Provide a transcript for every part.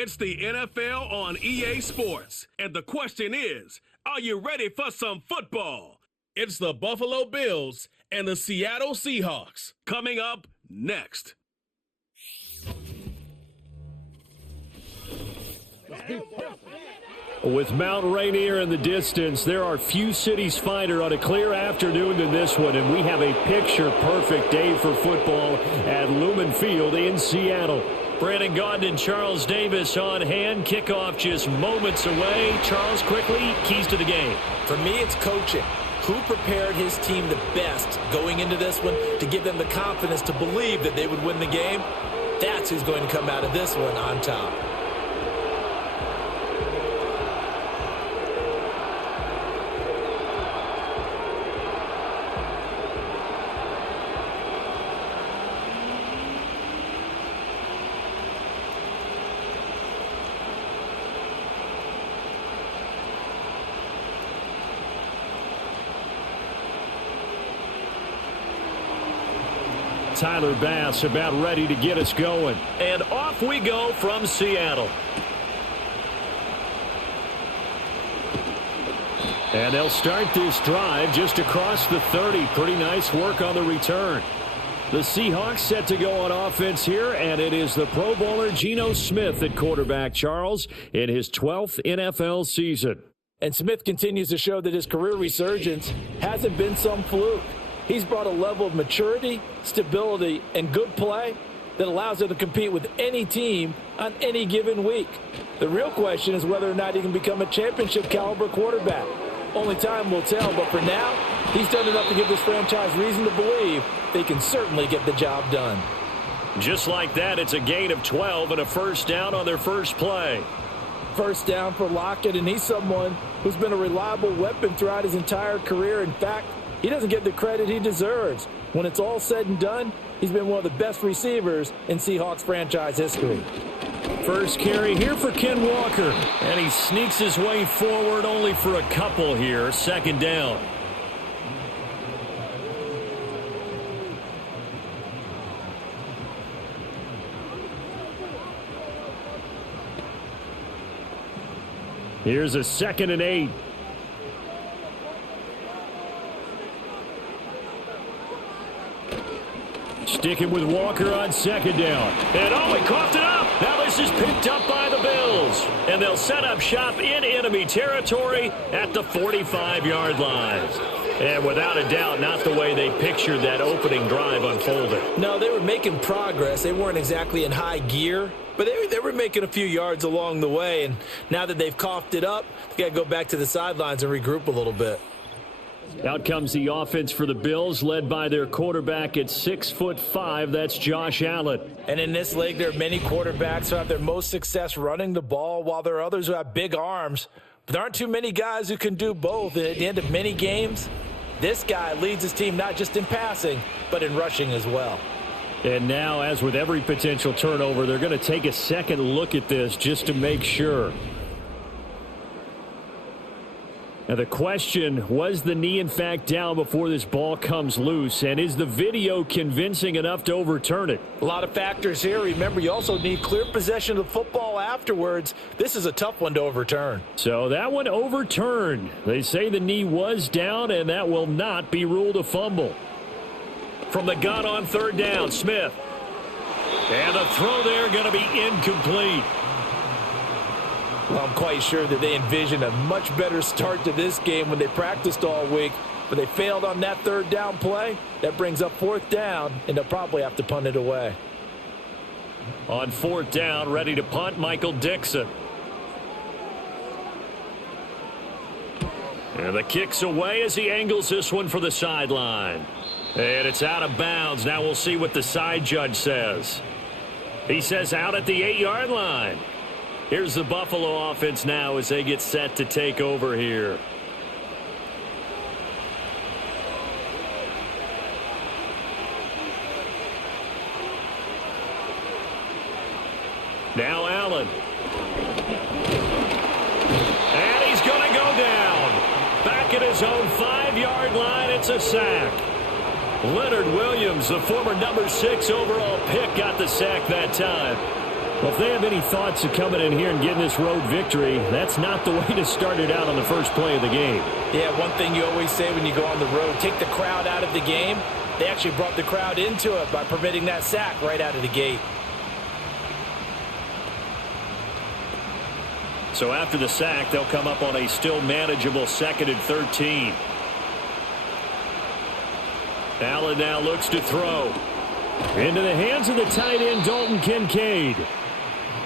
It's the NFL on EA Sports. And the question is, are you ready for some football? It's the Buffalo Bills and the Seattle Seahawks coming up next. With Mount Rainier in the distance, there are few cities finer on a clear afternoon than this one, and we have a picture-perfect day for football at Lumen Field in Seattle. Brandon Gaudin and Charles Davis on hand. Kickoff just moments away. Charles, quickly, keys to the game. For me, it's coaching. Who prepared his team the best going into this one to give them the confidence to believe that they would win the game? That's who's going to come out of this one on top. Tyler Bass about ready to get us going. And off we go from Seattle. And they'll start this drive just across the 30. Pretty nice work on the return. The Seahawks set to go on offense here, and it is the Pro Bowler Geno Smith at quarterback, Charles, in his 12th NFL season. And Smith continues to show that his career resurgence hasn't been some fluke. He's brought a level of maturity, stability, and good play that allows him to compete with any team on any given week. The real question is whether or not he can become a championship-caliber quarterback. Only time will tell, but for now, he's done enough to give this franchise reason to believe they can certainly get the job done. Just like that, it's a gain of 12 and a first down on their first play. First down for Lockett, and he's someone who's been a reliable weapon throughout his entire career. In fact, he doesn't get the credit he deserves. When it's all said and done, he's been one of the best receivers in Seahawks franchise history. First carry here for Ken Walker. And he sneaks his way forward only for a couple here. Second down. Here's a 2nd and 8. Sticking with Walker on second down. And he coughed it up. Now this is picked up by the Bills. And they'll set up shop in enemy territory at the 45-yard line. And without a doubt, not the way they pictured that opening drive unfolded. No, they were making progress. They weren't exactly in high gear, but they were making a few yards along the way. And now that they've coughed it up, they got to go back to the sidelines and regroup a little bit. Out comes the offense for the Bills, led by their quarterback at 6'5". That's Josh Allen. And in this league, there are many quarterbacks who have their most success running the ball, while there are others who have big arms. But there aren't too many guys who can do both. And at the end of many games, this guy leads his team not just in passing, but in rushing as well. And now, as with every potential turnover, they're going to take a second look at this just to make sure. Now the question, was the knee in fact down before this ball comes loose? And is the video convincing enough to overturn it? A lot of factors here. Remember, you also need clear possession of the football afterwards. This is a tough one to overturn. So that one overturned. They say the knee was down, and that will not be ruled a fumble. From the gun on third down, Smith. And the throw there going to be incomplete. Well, I'm quite sure that they envisioned a much better start to this game when they practiced all week, but they failed on that third down play. That brings up fourth down, and they'll probably have to punt it away. On fourth down, ready to punt, Michael Dixon. And the kick's away as he angles this one for the sideline. And it's out of bounds. Now we'll see what the side judge says. He says out at the 8-yard line. Here's the Buffalo offense now as they get set to take over here. Now Allen. And he's going to go down. Back at his own 5-yard line, it's a sack. Leonard Williams, the former number 6 overall pick, got the sack that time. Well, if they have any thoughts of coming in here and getting this road victory, that's not the way to start it out on the first play of the game. Yeah, one thing you always say when you go on the road, take the crowd out of the game. They actually brought the crowd into it by permitting that sack right out of the gate. So after the sack, they'll come up on a still manageable 2nd and 13. Allen now looks to throw. Into the hands of the tight end, Dalton Kincaid.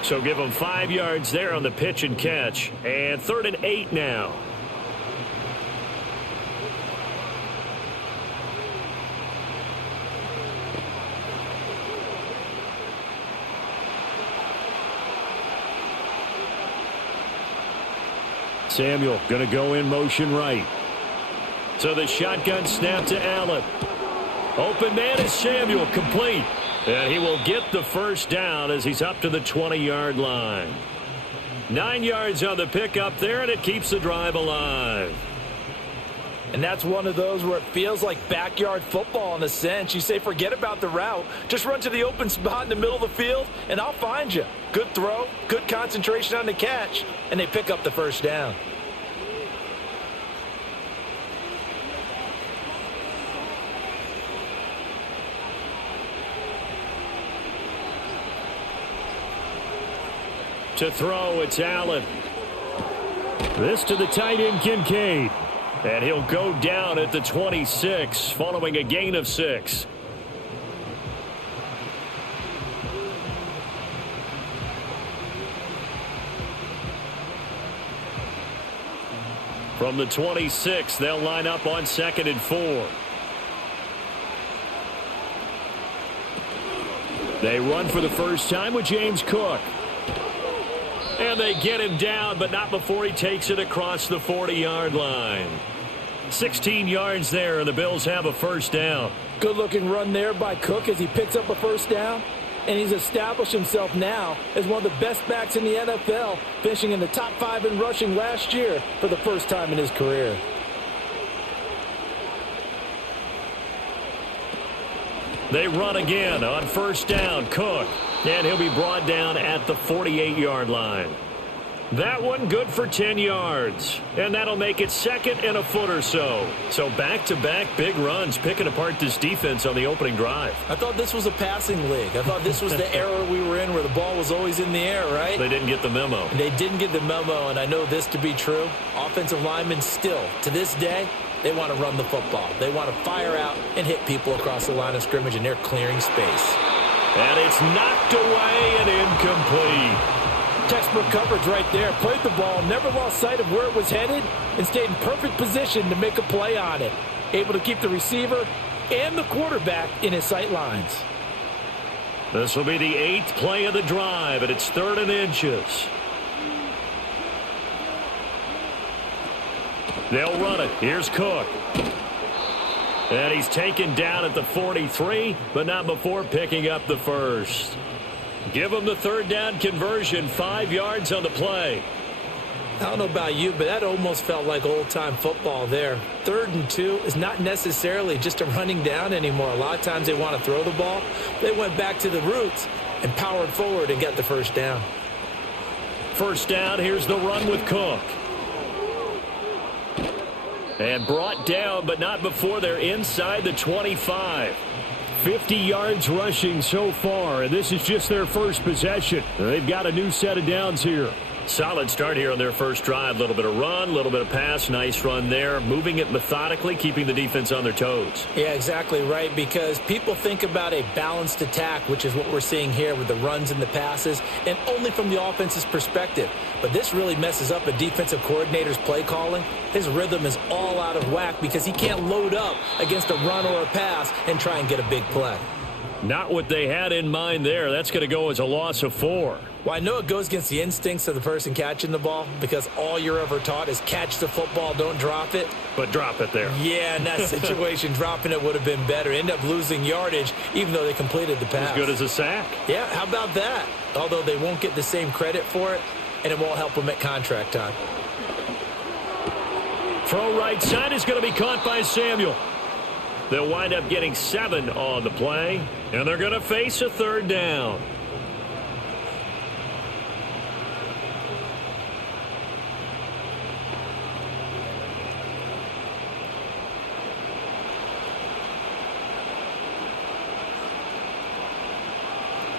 So give them 5 yards there on the pitch and catch. And 3rd and 8 now. Samuel going to go in motion right. So the shotgun snap to Allen. Open man is Samuel, complete. And he will get the first down as he's up to the 20-yard line. 9 yards on the pickup there, and it keeps the drive alive. And that's one of those where it feels like backyard football in a sense. You say forget about the route. Just run to the open spot in the middle of the field, and I'll find you. Good throw, good concentration on the catch, and they pick up the first down. To throw, it's Allen. This to the tight end, Kincaid. And he'll go down at the 26 following a gain of 6. From the 26, they'll line up on 2nd and 4. They run for the first time with James Cook. And they get him down, but not before he takes it across the 40-yard line. 16 yards there, and the Bills have a first down. Good-looking run there by Cook as he picks up a first down. And he's established himself now as one of the best backs in the NFL, finishing in the top 5 in rushing last year for the first time in his career. They run again on first down, Cook. And he'll be brought down at the 48-yard line. That one good for 10 yards. And that'll make it 2nd and a foot or so. So back-to-back big runs picking apart this defense on the opening drive. I thought this was a passing league. I thought this was the era we were in where the ball was always in the air, right? They didn't get the memo. They didn't get the memo, and I know this to be true. Offensive linemen still, to this day, they want to run the football. They want to fire out and hit people across the line of scrimmage, and they're clearing space. And it's knocked away and incomplete. Textbook coverage right there. Played the ball, never lost sight of where it was headed, and stayed in perfect position to make a play on it. Able to keep the receiver and the quarterback in his sight lines. This will be the 8th play of the drive, and it's 3rd and inches. They'll run it. Here's Cook. And he's taken down at the 43, but not before picking up the first. Give him the 3rd down conversion, 5 yards on the play. I don't know about you, but that almost felt like old-time football there. 3rd and 2 is not necessarily just a running down anymore. A lot of times they want to throw the ball. They went back to the roots and powered forward and got the first down. First down, here's the run with Cook. And brought down, but not before they're inside the 25. 50 yards rushing so far, and this is just their first possession. They've got a new set of downs here. Solid start here on their first drive. A little bit of run, a little bit of pass. Nice run there. Moving it methodically, keeping the defense on their toes. Yeah, exactly right, because people think about a balanced attack, which is what we're seeing here with the runs and the passes, and only from the offense's perspective. But this really messes up a defensive coordinator's play calling. His rhythm is all out of whack because he can't load up against a run or a pass and try and get a big play. Not what they had in mind there. That's going to go as a loss of 4. Well, I know it goes against the instincts of the person catching the ball because all you're ever taught is catch the football, don't drop it. But drop it there. Yeah, in that situation, dropping it would have been better. End up losing yardage even though they completed the pass. As good as a sack. Yeah, how about that? Although they won't get the same credit for it, and it won't help them at contract time. Throw right side is going to be caught by Samuel. They'll wind up getting 7 on the play, and they're going to face a 3rd down.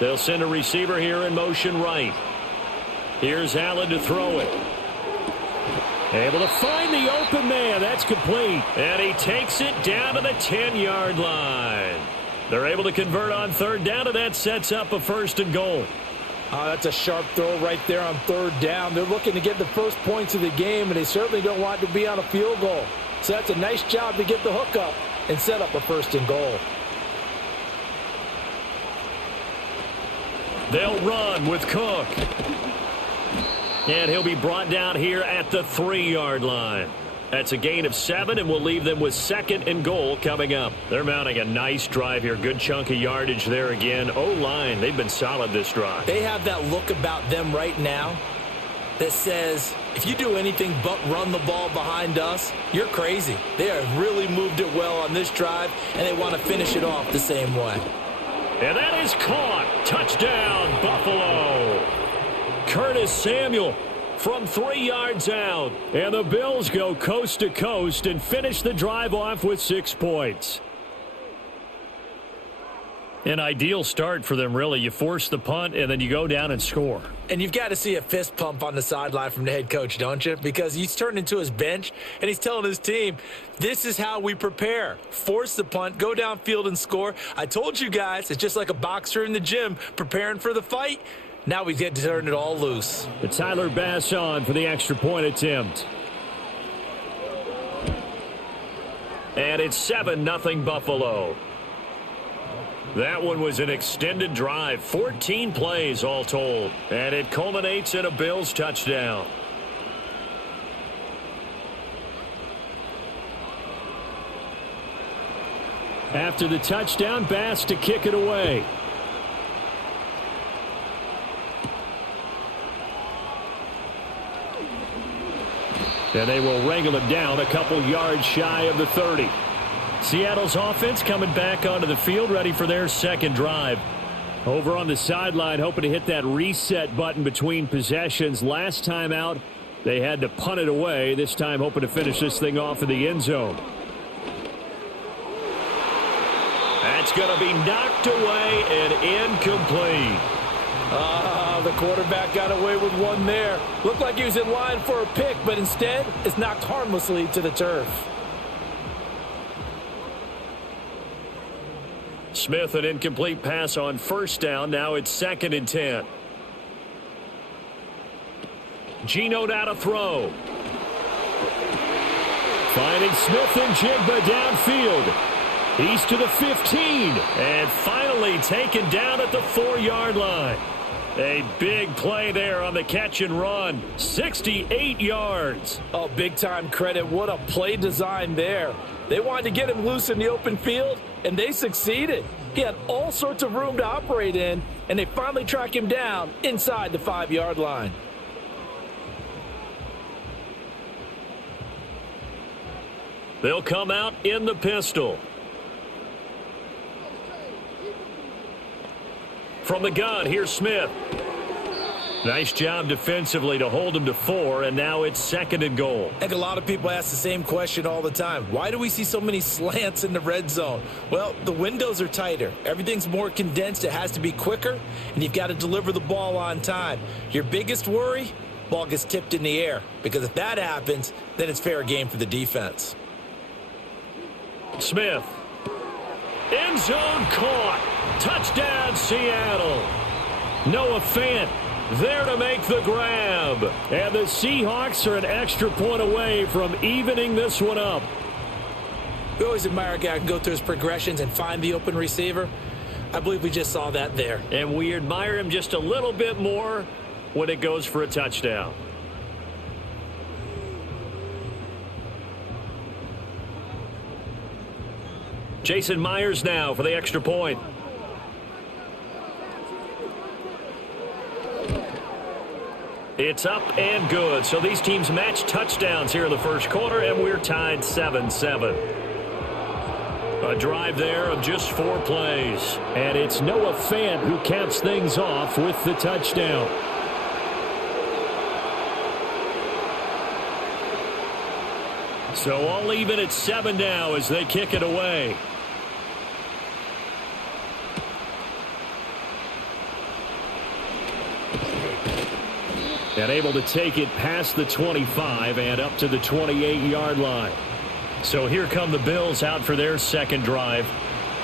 They'll send a receiver here in motion right. Here's Allen to throw it. Able to find the open man. That's complete. And he takes it down to the 10-yard line. They're able to convert on third down, and that sets up a 1st and goal. Oh, that's a sharp throw right there on third down. They're looking to get the first points of the game, and they certainly don't want to be on a field goal. So that's a nice job to get the hook up and set up a 1st and goal. They'll run with Cook. And he'll be brought down here at the 3-yard line. That's a gain of 7, and we'll leave them with 2nd and goal coming up. They're mounting a nice drive here. Good chunk of yardage there again. O-line, they've been solid this drive. They have that look about them right now that says, if you do anything but run the ball behind us, you're crazy. They have really moved it well on this drive, and they want to finish it off the same way. And that is caught. Touchdown, Buffalo. Curtis Samuel from 3 yards out. And the Bills go coast to coast and finish the drive off with 6 points. An ideal start for them, really. You force the punt, and then you go down and score. And you've got to see a fist pump on the sideline from the head coach, don't you? Because he's turned into his bench, and he's telling his team, this is how we prepare. Force the punt, go downfield and score. I told you guys, it's just like a boxer in the gym preparing for the fight. Now we get to turn it all loose. The Tyler Bass on for the extra point attempt. And it's 7-0 Buffalo. That one was an extended drive, 14 plays all told. And it culminates in a Bills touchdown. After the touchdown, Bass to kick it away. And they will wrangle him down a couple yards shy of the 30. Seattle's offense coming back onto the field, ready for their second drive. Over on the sideline, hoping to hit that reset button between possessions. Last time out, they had to punt it away. This time, hoping to finish this thing off in the end zone. That's going to be knocked away and incomplete. The quarterback got away with one there. Looked like he was in line for a pick, but instead, it's knocked harmlessly to the turf. Smith, an incomplete pass on first down. Now it's 2nd and 10. Geno now to throw. Finding Smith and Jigba downfield. He's to the 15. And finally taken down at the 4-yard line. A big play there on the catch and run. 68 yards. Oh, big-time credit. What a play design there. They wanted to get him loose in the open field, and they succeeded. He had all sorts of room to operate in, and they finally track him down inside the 5-yard line. They'll come out in the pistol. From the gun, here's Smith. Nice job defensively to hold him to 4, and now it's 2nd and goal. I think a lot of people ask the same question all the time. Why do we see so many slants in the red zone? Well, the windows are tighter. Everything's more condensed. It has to be quicker, and you've got to deliver the ball on time. Your biggest worry, ball gets tipped in the air, because if that happens, then it's fair game for the defense. Smith. End zone caught. Touchdown, Seattle. Noah Fant there to make the grab. And the Seahawks are an extra point away from evening this one up. We always admire a guy who can go through his progressions and find the open receiver. I believe we just saw that there. And we admire him just a little bit more when it goes for a touchdown. Jason Myers now for the extra point. It's up and good. So these teams match touchdowns here in the first quarter, and we're tied 7-7. A drive there of just 4 plays. And it's Noah Fant who caps things off with the touchdown. So all even at 7 now as they kick it away. And able to take it past the 25 and up to the 28-yard line. So here come the Bills out for their second drive.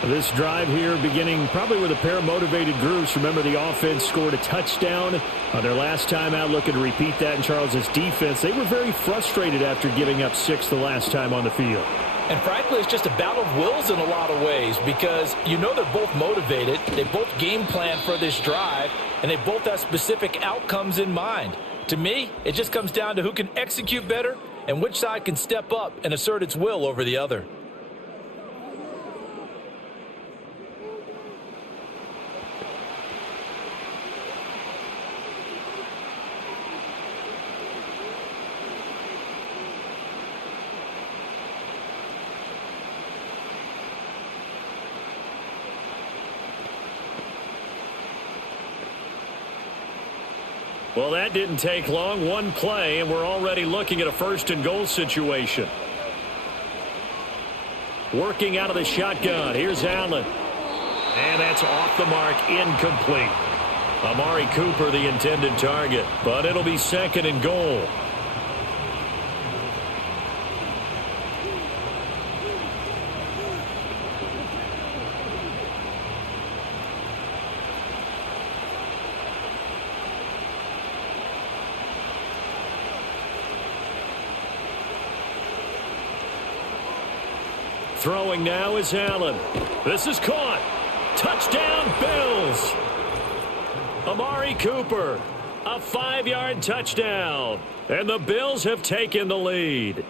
This drive here beginning probably with a pair of motivated groups. Remember, the offense scored a touchdown on their last time out. Looking to repeat that in Charles's defense. They were very frustrated after giving up 6 the last time on the field. And frankly, it's just a battle of wills in a lot of ways because you know they're both motivated. They both game plan for this drive, and they both have specific outcomes in mind. To me, it just comes down to who can execute better and which side can step up and assert its will over the other. Well, that didn't take long. One play, and we're already looking at a first-and-goal situation. Working out of the shotgun. Here's Allen. And that's off the mark, incomplete. Amari Cooper, the intended target, but it'll be second and goal. Throwing now is Allen. This is caught. Touchdown, Bills. Amari Cooper, a 5-yard touchdown. And the Bills have taken the lead.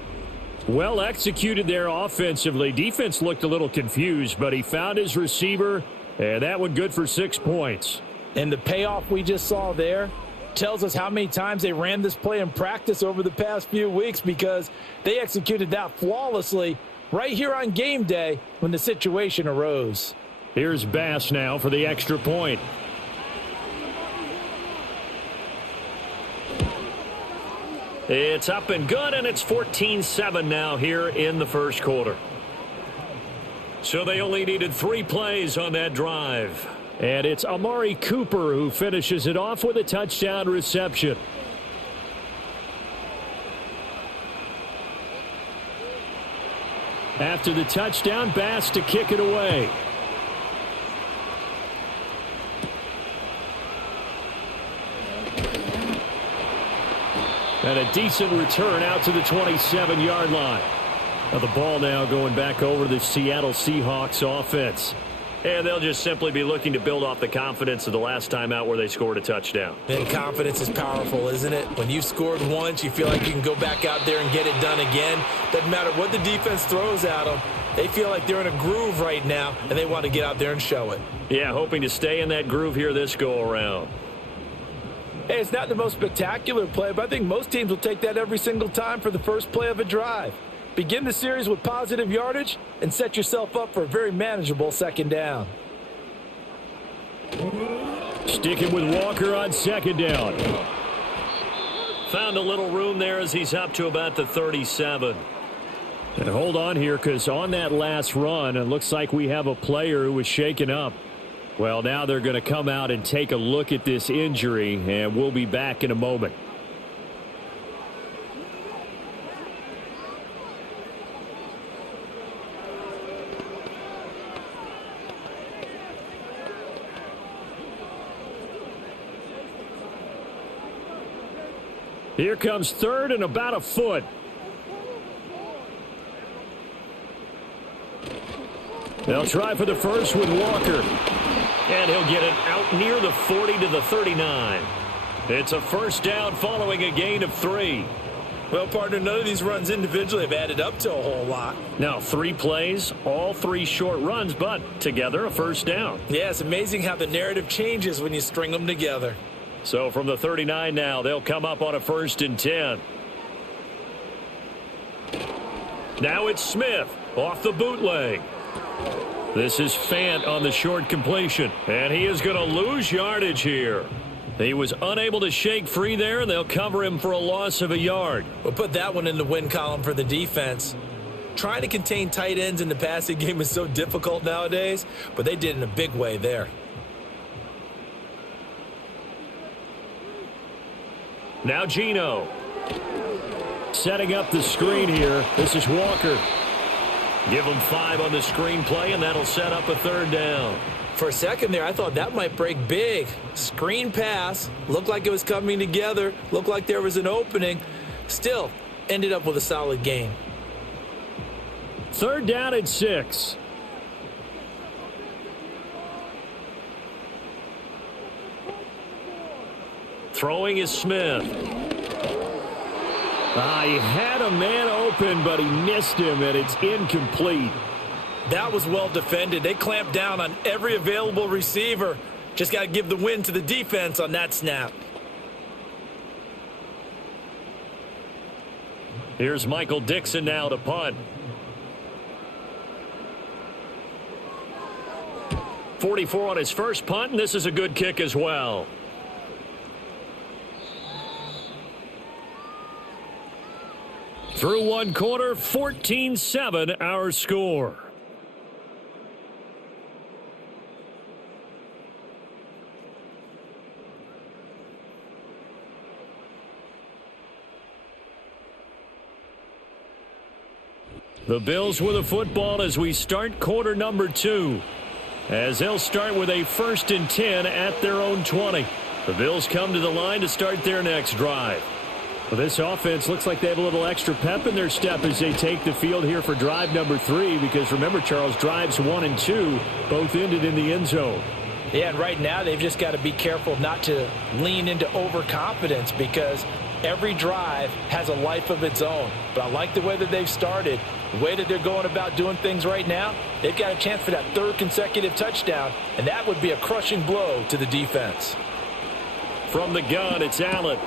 Well executed there offensively. Defense looked a little confused, but he found his receiver, and that one good for 6 points. And the payoff we just saw there tells us how many times they ran this play in practice over the past few weeks because they executed that flawlessly right here on game day when the situation arose. Here's Bass now for the extra point. It's up and good, and it's 14-7 now here in the first quarter. So they only needed 3 plays on that drive. And it's Amari Cooper who finishes it off with a touchdown reception. After the touchdown, Bass to kick it away. And a decent return out to the 27-yard line. Now the ball now going back over to the Seattle Seahawks offense. And they'll just simply be looking to build off the confidence of the last time out where they scored a touchdown. And confidence is powerful, isn't it? When you've scored once, you feel like you can go back out there and get it done again. Doesn't matter what the defense throws at them. They feel like they're in a groove right now, and they want to get out there and show it. Yeah, hoping to stay in that groove here this go-around. Hey, it's not the most spectacular play, but I think most teams will take that every single time for the first play of a drive. Begin the series with positive yardage and set yourself up for a very manageable second down. Sticking with Walker on second down. Found a little room there as he's up to about the 37. And hold on here because on that last run, it looks like we have a player who was shaken up. Well, now they're going to come out and take a look at this injury, and we'll be back in a moment. Here comes third and about a foot. They'll try for the first with Walker. And he'll get it out near the 40 to the 39. It's a first down following a gain of 3. Well, partner, none of these runs individually have added up to a whole lot. Now, 3 plays, all 3 short runs, but together a first down. Yeah, it's amazing how the narrative changes when you string them together. So from the 39 now, they'll come up on a 1st and 10. Now it's Smith off the bootleg. This is Fant on the short completion, and he is going to lose yardage here. He was unable to shake free there, and they'll cover him for a loss of a yard. We'll put that one in the win column for the defense. Trying to contain tight ends in the passing game is so difficult nowadays, but they did in a big way there. Now Geno. Setting up the screen here. This is Walker. Give him 5 on the screen play, and that'll set up a 3rd down. For a second there, I thought that might break big. Screen pass. Looked like it was coming together. Looked like there was an opening. Still, ended up with a solid gain. 3rd down and 6. Throwing is Smith. He had a man open, but he missed him, and it's incomplete. That was well defended. They clamped down on every available receiver. Just got to give the win to the defense on that snap. Here's Michael Dixon now to punt. 44 on his first punt, and this is a good kick as well. Through 1 quarter, 14-7 our score. The Bills with a football as we start quarter number 2. As they'll start with a 1st and 10 at their own 20. The Bills come to the line to start their next drive. Well, this offense looks like they have a little extra pep in their step as they take the field here for drive number 3, because remember, Charles, drives 1 and 2 both ended in the end zone. Yeah, and right now they've just got to be careful not to lean into overconfidence, because every drive has a life of its own. But I like the way that they've started, the way that they're going about doing things right now. They've got a chance for that 3rd consecutive touchdown, and that would be a crushing blow to the defense. From the gun, it's Allen.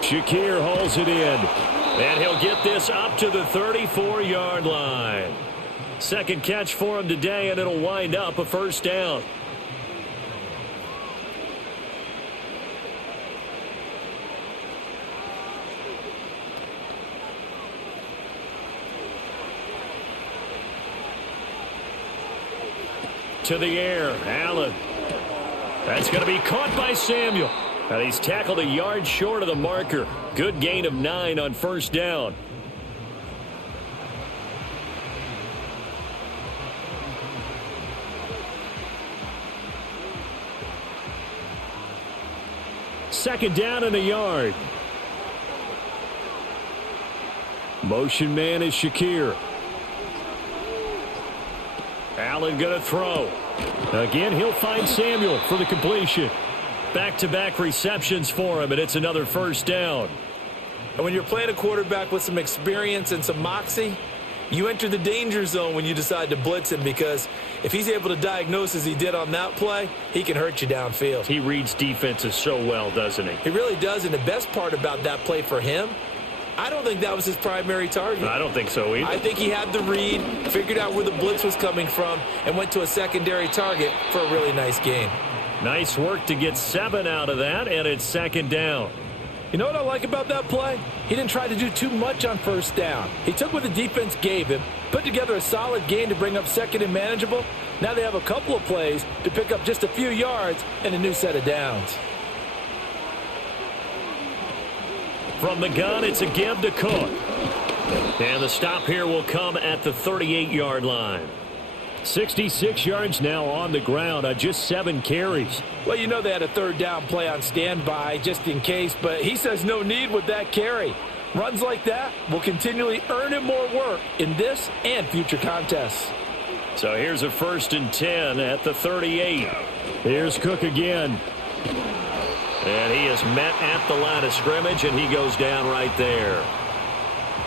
Shakir holds it in, and he'll get this up to the 34-yard line. 2nd catch for him today, and it'll wind up a 1st down. To the air, Allen. That's going to be caught by Samuel. And he's tackled a yard short of the marker. Good gain of 9 on 1st down. Second down and a yard. Motion man is Shakir. Allen going to throw. Again, he'll find Samuel for the completion. Back-to-back receptions for him, and it's another 1st down. And when you're playing a quarterback with some experience and some moxie, you enter the danger zone when you decide to blitz him, because if he's able to diagnose as he did on that play, he can hurt you downfield. He reads defenses so well, doesn't he? He really does, and the best part about that play for him, I don't think that was his primary target. I don't think so either. I think he had the read, figured out where the blitz was coming from, and went to a secondary target for a really nice gain. Nice work to get 7 out of that, and it's 2nd down. You know what I like about that play? He didn't try to do too much on 1st down. He took what the defense gave him, put together a solid gain to bring up 2nd and manageable. Now they have a couple of plays to pick up just a few yards and a new set of downs. From the gun, it's a give to Cook. And the stop here will come at the 38-yard line. 66 yards now on the ground on just 7 carries. Well, you know they had a 3rd down play on standby just in case, but he says no need with that carry. Runs like that will continually earn him more work in this and future contests. So here's a 1st and 10 at the 38. Here's Cook again. And he is met at the line of scrimmage, and he goes down right there.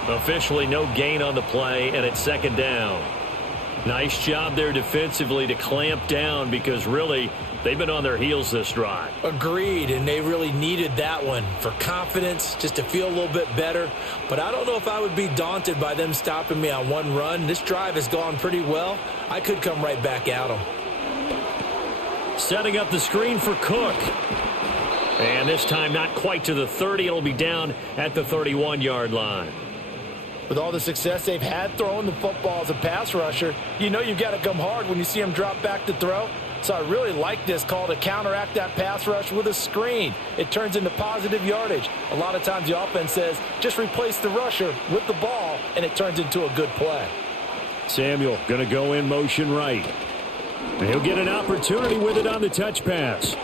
Officially no gain on the play, and it's 2nd down. Nice job there defensively to clamp down, because really they've been on their heels this drive. Agreed, and they really needed that one for confidence, just to feel a little bit better. But I don't know if I would be daunted by them stopping me on one run. This drive has gone pretty well. I could come right back at them. Setting up the screen for Cook. And this time not quite to the 30. It'll be down at the 31-yard line. With all the success they've had throwing the football as a pass rusher, you know you've got to come hard when you see him drop back to throw. So I really like this call to counteract that pass rush with a screen. It turns into positive yardage. A lot of times the offense says, just replace the rusher with the ball, and it turns into a good play. Samuel going to go in motion right. And he'll get an opportunity with it on the touch pass.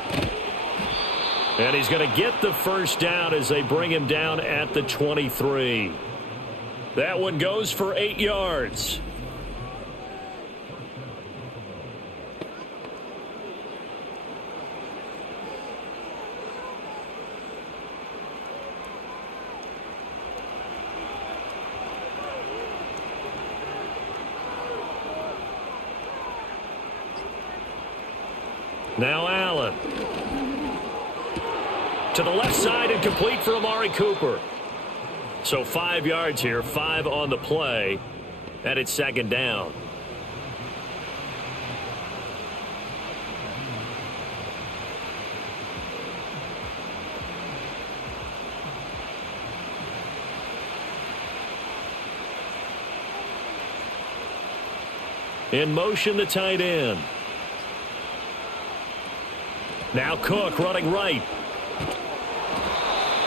And he's going to get the first down as they bring him down at the 23. That one goes for 8 yards. Now Allen. To the left side and complete for Amari Cooper. So 5 yards here, 5 on the play, and it's second down. In motion, the tight end. Now Cook running right.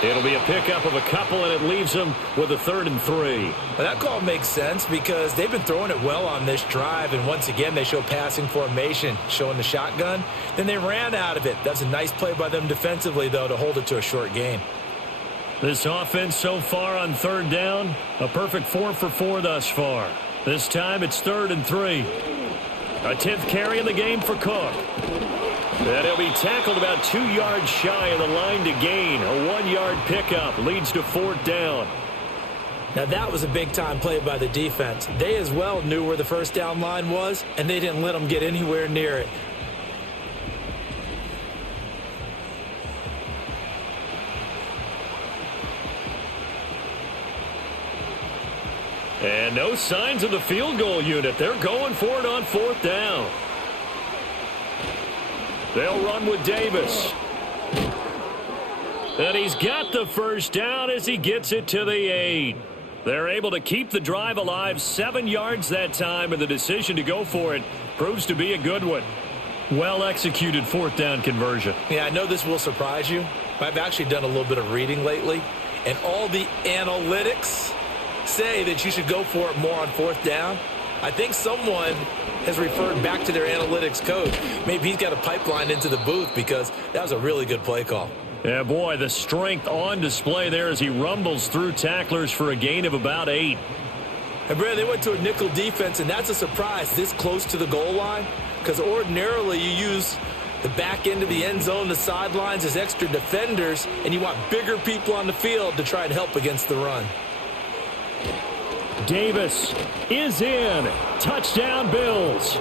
It'll be a pickup of a couple, and it leaves them with a 3rd and 3. Well, that call makes sense because they've been throwing it well on this drive, and once again they show passing formation, showing the shotgun. Then they ran out of it. That's a nice play by them defensively, though, to hold it to a short game. This offense so far on 3rd down, a perfect 4 for 4 thus far. This time it's 3rd and 3. A 10th carry in the game for Cook. And he'll be tackled about 2 yards shy of the line to gain. A 1-yard pickup leads to 4th down. Now that was a big-time play by the defense. They as well knew where the first down line was, and they didn't let them get anywhere near it. And no signs of the field goal unit. They're going for it on 4th down. They'll run with Davis. And he's got the first down as he gets it to the 8. They're able to keep the drive alive, 7 yards that time, and the decision to go for it proves to be a good one. Well-executed 4th down conversion. Yeah, I know this will surprise you. I've actually done a little bit of reading lately, and all the analytics say that you should go for it more on 4th down. I think someone has referred back to their analytics coach. Maybe he's got a pipeline into the booth because that was a really good play call. Yeah, boy, the strength on display there as he rumbles through tacklers for a gain of about 8. And, Brad, they went to a nickel defense, and that's a surprise this close to the goal line because ordinarily you use the back end of the end zone, the sidelines as extra defenders, and you want bigger people on the field to try and help against the run. Davis is in. Touchdown, Bills.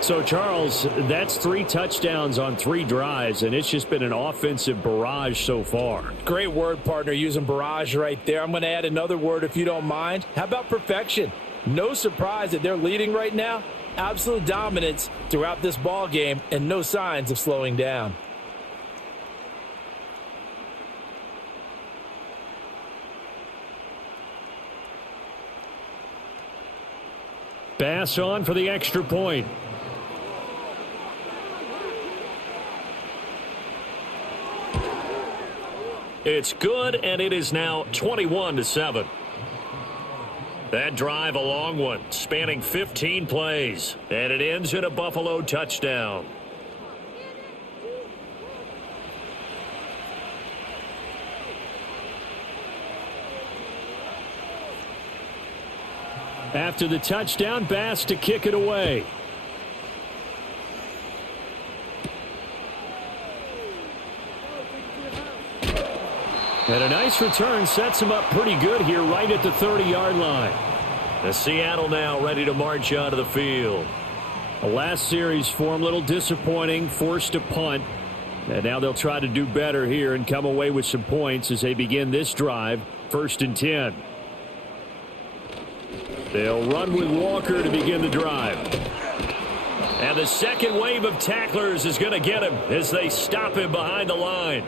So, Charles, that's 3 touchdowns on 3 drives, and it's just been an offensive barrage so far. Great word, partner, using barrage right there. I'm going to add another word if you don't mind. How about perfection? No surprise that they're leading right now. Absolute dominance throughout this ball game and no signs of slowing down. Bass on for the extra point. It's good, and it is now 21-7. That drive, a long one, spanning 15 plays, and it ends in a Buffalo touchdown. After the touchdown, Bass to kick it away. And a nice return sets him up pretty good here right at the 30-yard line. The Seattle now ready to march out of the field. The last series for him, a little disappointing, forced a punt. And now they'll try to do better here and come away with some points as they begin this drive, 1st and 10. They'll run with Walker to begin the drive. And the second wave of tacklers is going to get him as they stop him behind the line.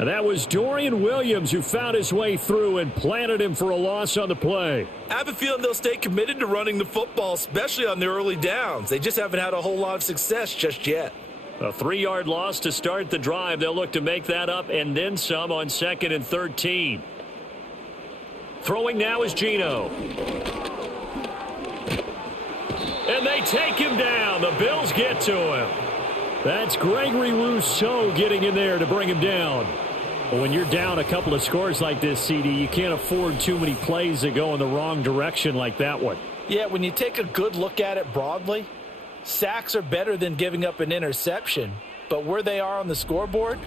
And that was Dorian Williams who found his way through and planted him for a loss on the play. I have a feeling they'll stay committed to running the football, especially on their early downs. They just haven't had a whole lot of success just yet. A 3-yard loss to start the drive. They'll look to make that up and then some on 2nd and 13. Throwing now is Geno. And they take him down. The Bills get to him. That's Gregory Rousseau getting in there to bring him down. Well, when you're down a couple of scores like this, CD, you can't afford too many plays that go in the wrong direction like that one. Yeah, when you take a good look at it broadly, sacks are better than giving up an interception. But where they are on the scoreboard,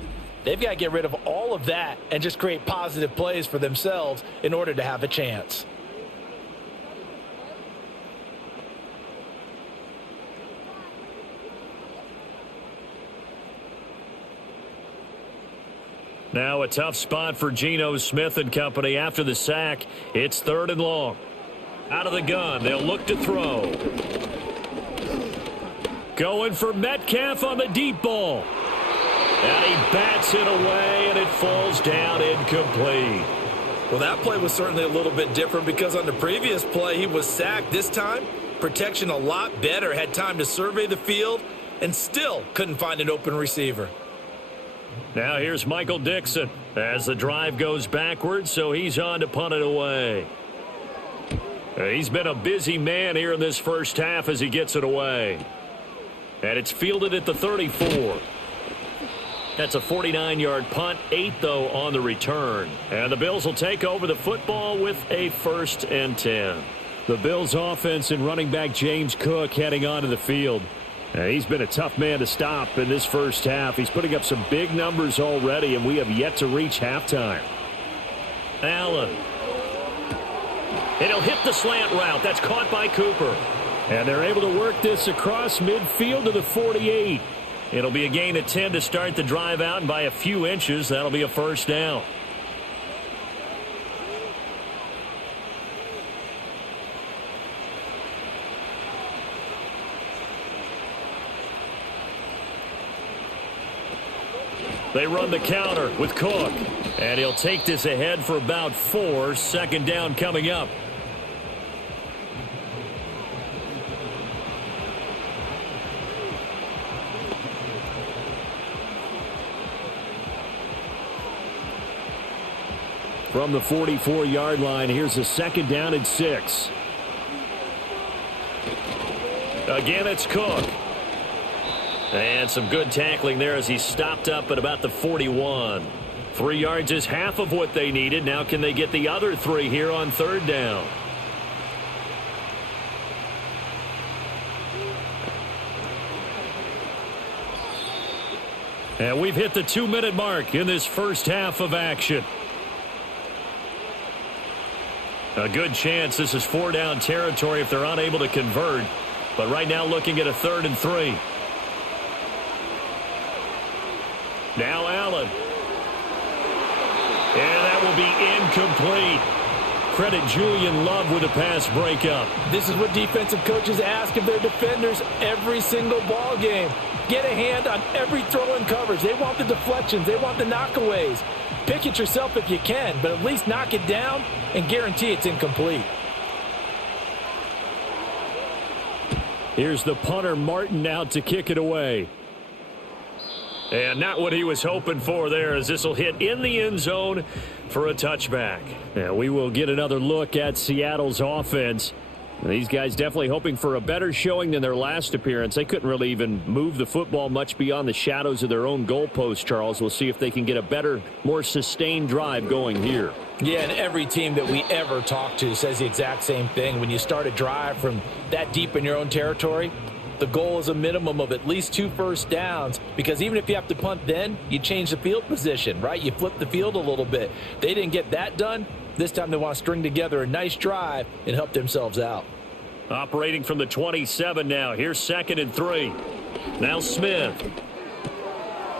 they've got to get rid of all of that and just create positive plays for themselves in order to have a chance. Now a tough spot for Geno Smith and company after the sack. It's 3rd and long. Out of the gun, they'll look to throw. Going for Metcalf on the deep ball. And he bats it away, and it falls down incomplete. Well, that play was certainly a little bit different because on the previous play, he was sacked. This time, protection a lot better. Had time to survey the field and still couldn't find an open receiver. Now here's Michael Dixon as the drive goes backwards, so he's on to punt it away. He's been a busy man here in this first half as he gets it away. And it's fielded at the 34. That's a 49-yard punt, 8 though on the return. And the Bills will take over the football with a 1st and 10. The Bills offense and running back James Cook heading onto the field. He's been a tough man to stop in this first half. He's putting up some big numbers already, and we have yet to reach halftime. Allen. And he'll hit the slant route. That's caught by Cooper. And they're able to work this across midfield to the 48. It'll be a gain of 10 to start the drive out, and by a few inches, that'll be a 1st down. They run the counter with Cook. And he'll take this ahead for about 4. 2nd down coming up. From the 44-yard line, here's a 2nd down and 6. Again, it's Cook. And some good tackling there as he stopped up at about the 41. 3 yards is half of what they needed. Now can they get the other 3 here on 3rd down? And we've hit the 2-minute mark in this first half of action. A good chance this is 4-down territory if they're unable to convert. But right now looking at a 3rd and 3. Now Allen. And that will be incomplete. Credit Julian Love with a pass breakup. This is what defensive coaches ask of their defenders every single ball game. Get a hand on every throw in coverage. They want the deflections. They want the knockaways. Pick it yourself if you can, but at least knock it down and guarantee it's incomplete. Here's the punter Martin out to kick it away. And not what he was hoping for there, as this will hit in the end zone for a touchback. And we will get another look at Seattle's offense. These guys definitely hoping for a better showing than their last appearance. They couldn't really even move the football much beyond the shadows of their own goalpost, Charles. We'll see if they can get a better, more sustained drive going here. Yeah, and every team that we ever talk to says the exact same thing. When you start a drive from that deep in your own territory, the goal is a minimum of at least 2 first downs, because even if you have to punt then, you change the field position, right? You flip the field a little bit. They didn't get that done. This time they want to string together a nice drive and help themselves out. Operating from the 27 now. Here's 2nd and 3. Now Smith.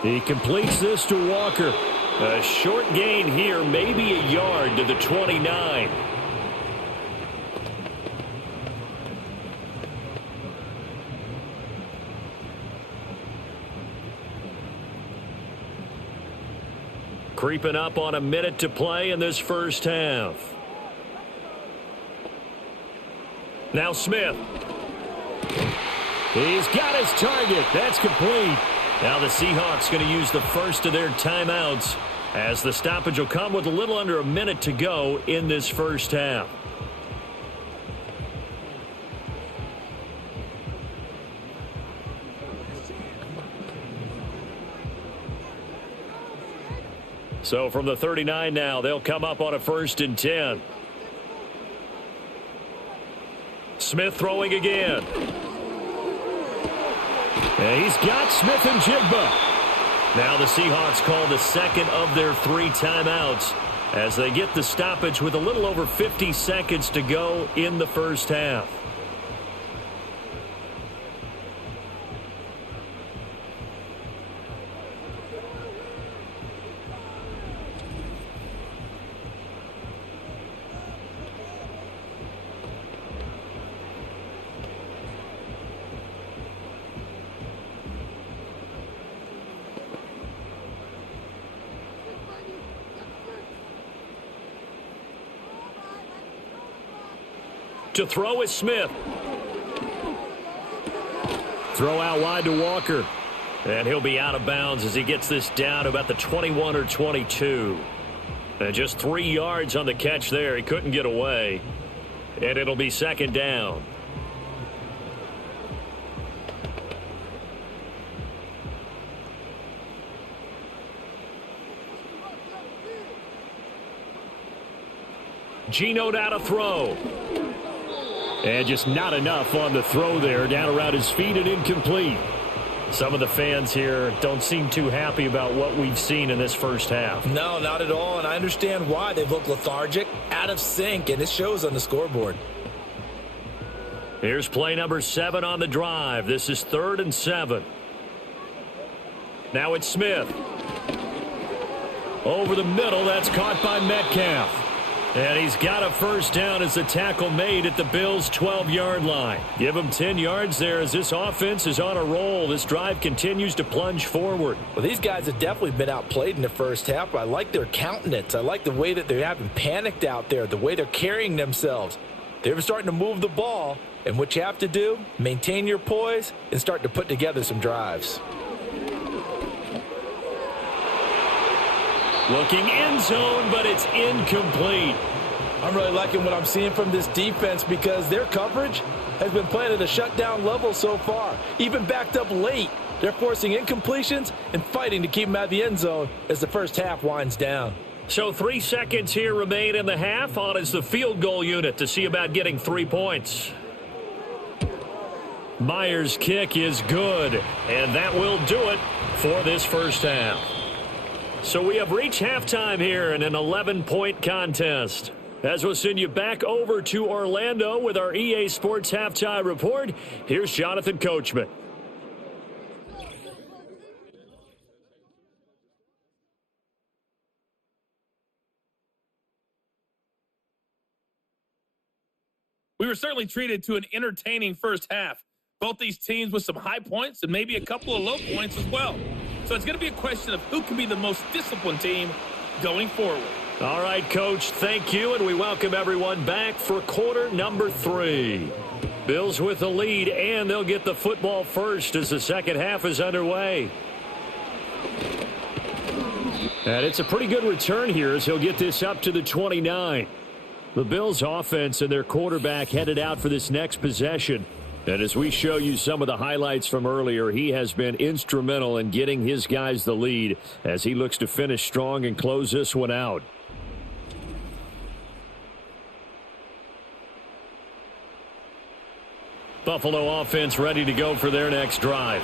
He completes this to Walker. A short gain here, maybe a yard to the 29. Creeping up on a minute to play in this first half. Now Smith. He's got his target. That's complete. Now the Seahawks going to use the first of their timeouts as the stoppage will come with a little under a minute to go in this first half. So from the 39 now, they'll come up on a 1st and 10. Smith throwing again. And he's got Smith and Jigba. Now the Seahawks call the second of their 3 timeouts as they get the stoppage with a little over 50 seconds to go in the first half. To throw is Smith. Throw out wide to Walker. And he'll be out of bounds as he gets this down to about the 21 or 22. And just 3 yards on the catch there. He couldn't get away. And it'll be 2nd down. Geno out to throw. And just not enough on the throw there. Down around his feet and incomplete. Some of the fans here don't seem too happy about what we've seen in this first half. No, not at all, and I understand why. They've looked lethargic, out of sync, and it shows on the scoreboard. Here's play number 7 on the drive. This is 3rd and 7. Now it's Smith. Over the middle, that's caught by Metcalf. And he's got a first down as the tackle made at the Bills' 12-yard line. Give him 10 yards there as this offense is on a roll. This drive continues to plunge forward. Well, these guys have definitely been outplayed in the first half. I like their countenance. I like the way that they haven't panicked out there, the way they're carrying themselves. They're starting to move the ball, and what you have to do, maintain your poise and start to put together some drives. Looking end zone, but it's incomplete. I'm really liking what I'm seeing from this defense because their coverage has been playing at a shutdown level so far. Even backed up late, they're forcing incompletions and fighting to keep them out of the end zone as the first half winds down. So 3 seconds here remain in the half. On is the field goal unit to see about getting 3 points. Myers' kick is good, and that will do it for this first half. So we have reached halftime here in an 11-point contest. As we'll send you back over to Orlando with our EA Sports Halftime Report, here's Jonathan Coachman. We were certainly treated to an entertaining first half. Both these teams with some high points and maybe a couple of low points as well. So it's going to be a question of who can be the most disciplined team going forward. All right, Coach, thank you, and we welcome everyone back for quarter number 3. Bills with the lead, and they'll get the football first as the second half is underway. And it's a pretty good return here as he'll get this up to the 29. The Bills' offense and their quarterback headed out for this next possession. And as we show you some of the highlights from earlier, he has been instrumental in getting his guys the lead as he looks to finish strong and close this one out. Buffalo offense ready to go for their next drive.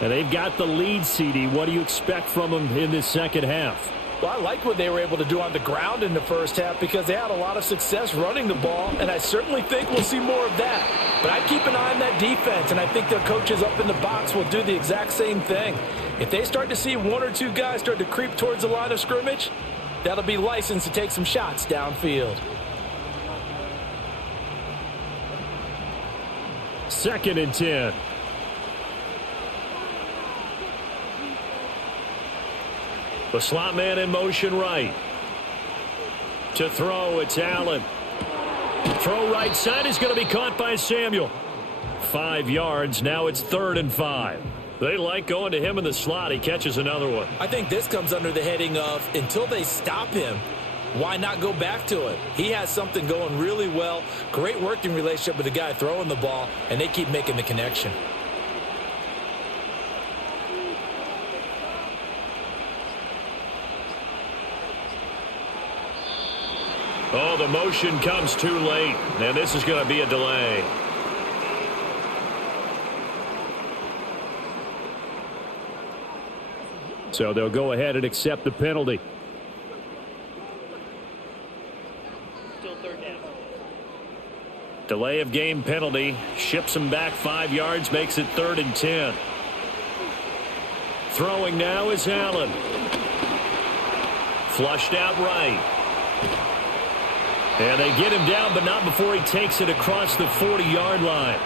And they've got the lead, CD. What do you expect from them in this second half? Well, I like what they were able to do on the ground in the first half because they had a lot of success running the ball, and I certainly think we'll see more of that. But I keep an eye on that defense, and I think their coaches up in the box will do the exact same thing. If they start to see 1 or 2 guys start to creep towards the line of scrimmage, that'll be licensed to take some shots downfield. 2nd and 10. The slot man in motion right. To throw, it's Allen. Throw right side is going to be caught by Samuel. 5 yards. Now it's 3rd and 5. They like going to him in the slot. He catches another one. I think this comes under the heading of until they stop him, why not go back to it? He has something going really well. Great working relationship with the guy throwing the ball, and they keep making the connection. Oh, the motion comes too late, and this is going to be a delay. So they'll go ahead and accept the penalty. Still 3rd down. Delay of game penalty. Ships him back 5 yards, makes it 3rd and 10. Throwing now is Allen. Flushed out right. And they get him down, but not before he takes it across the 40-yard line.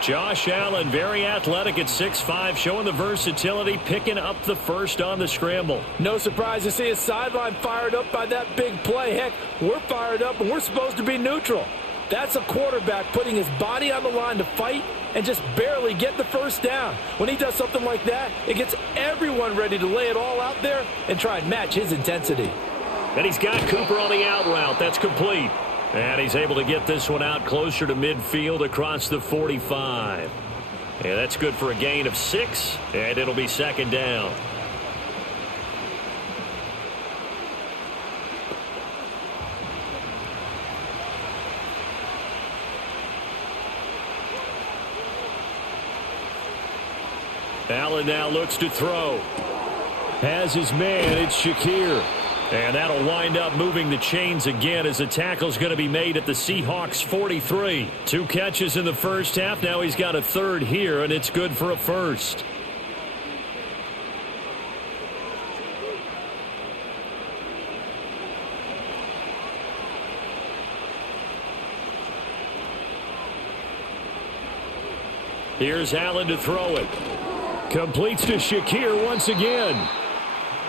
Josh Allen, very athletic at 6'5", showing the versatility, picking up the first on the scramble. No surprise to see his sideline fired up by that big play. Heck, we're fired up, and we're supposed to be neutral. That's a quarterback putting his body on the line to fight and just barely get the first down. When he does something like that, it gets everyone ready to lay it all out there and try and match his intensity. And he's got Cooper on the out route. That's complete. And he's able to get this one out closer to midfield across the 45. And that's good for a gain of 6, and it'll be 2nd down. Allen now looks to throw. Has his man, it's Shakir. And that'll wind up moving the chains again as the tackle's going to be made at the Seahawks 43. 2 catches in the first half. Now he's got a 3rd here, and it's good for a 1st. Here's Allen to throw it. Completes to Shakir once again.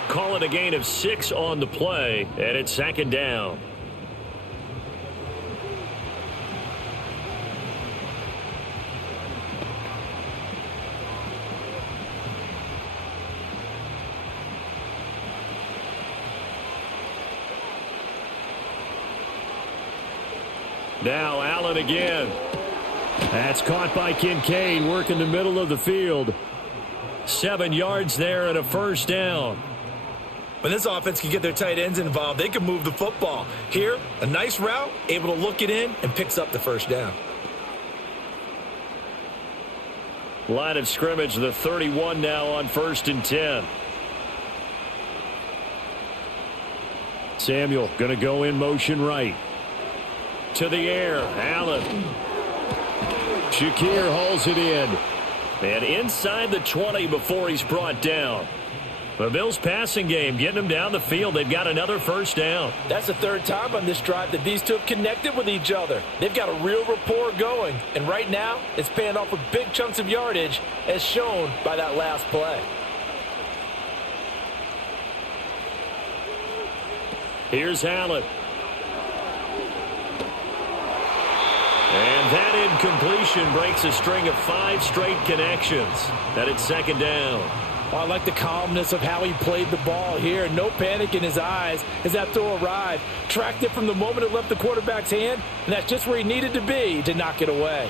Call it a gain of 6 on the play, and it's 2nd down. Now Allen again. That's caught by Kincaid, working the middle of the field. 7 yards there and a 1st down. When this offense can get their tight ends involved, they can move the football. Here, a nice route, able to look it in, and picks up the 1st down. Line of scrimmage, the 31 now on 1st and 10. Samuel going to go in motion right. To the air, Allen. Shakir hauls it in. And inside the 20 before he's brought down. The Bills' passing game getting them down the field. They've got another 1st down. That's the 3rd time on this drive that these two have connected with each other. They've got a real rapport going. And right now, it's paying off with big chunks of yardage, as shown by that last play. Here's Allen. And that incompletion breaks a string of 5 straight connections. And it's 2nd down. Oh, I like the calmness of how he played the ball here. No panic in his eyes as that throw arrived. Tracked it from the moment it left the quarterback's hand, and that's just where he needed to be to knock it away.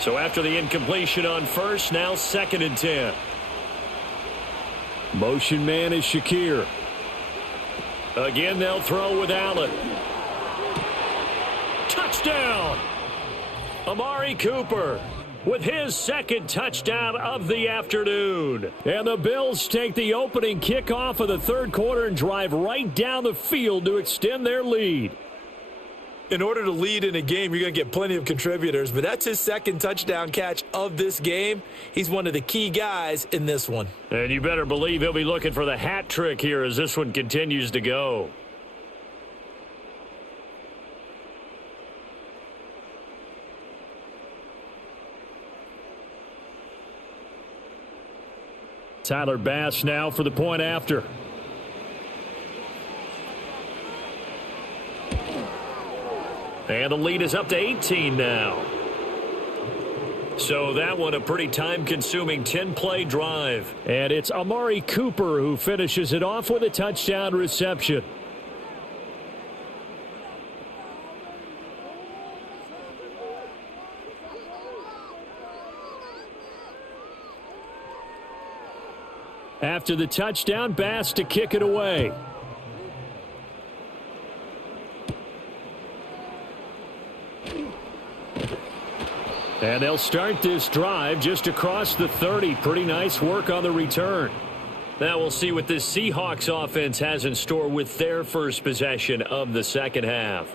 So after the incompletion on 1st, now 2nd and 10. Motion man is Shakir. Again, they'll throw with Allen. Touchdown! Amari Cooper with his 2nd touchdown of the afternoon. And the Bills take the opening kickoff of the 3rd quarter and drive right down the field to extend their lead. In order to lead in a game, you're going to get plenty of contributors, but that's his 2nd touchdown catch of this game. He's one of the key guys in this one. And you better believe he'll be looking for the hat trick here as this one continues to go. Tyler Bass now for the point after. And the lead is up to 18 now. So that one a pretty time-consuming 10-play drive. And it's Amari Cooper who finishes it off with a touchdown reception. After the touchdown, Bass to kick it away. And they'll start this drive just across the 30. Pretty nice work on the return. Now we'll see what this Seahawks offense has in store with their first possession of the second half.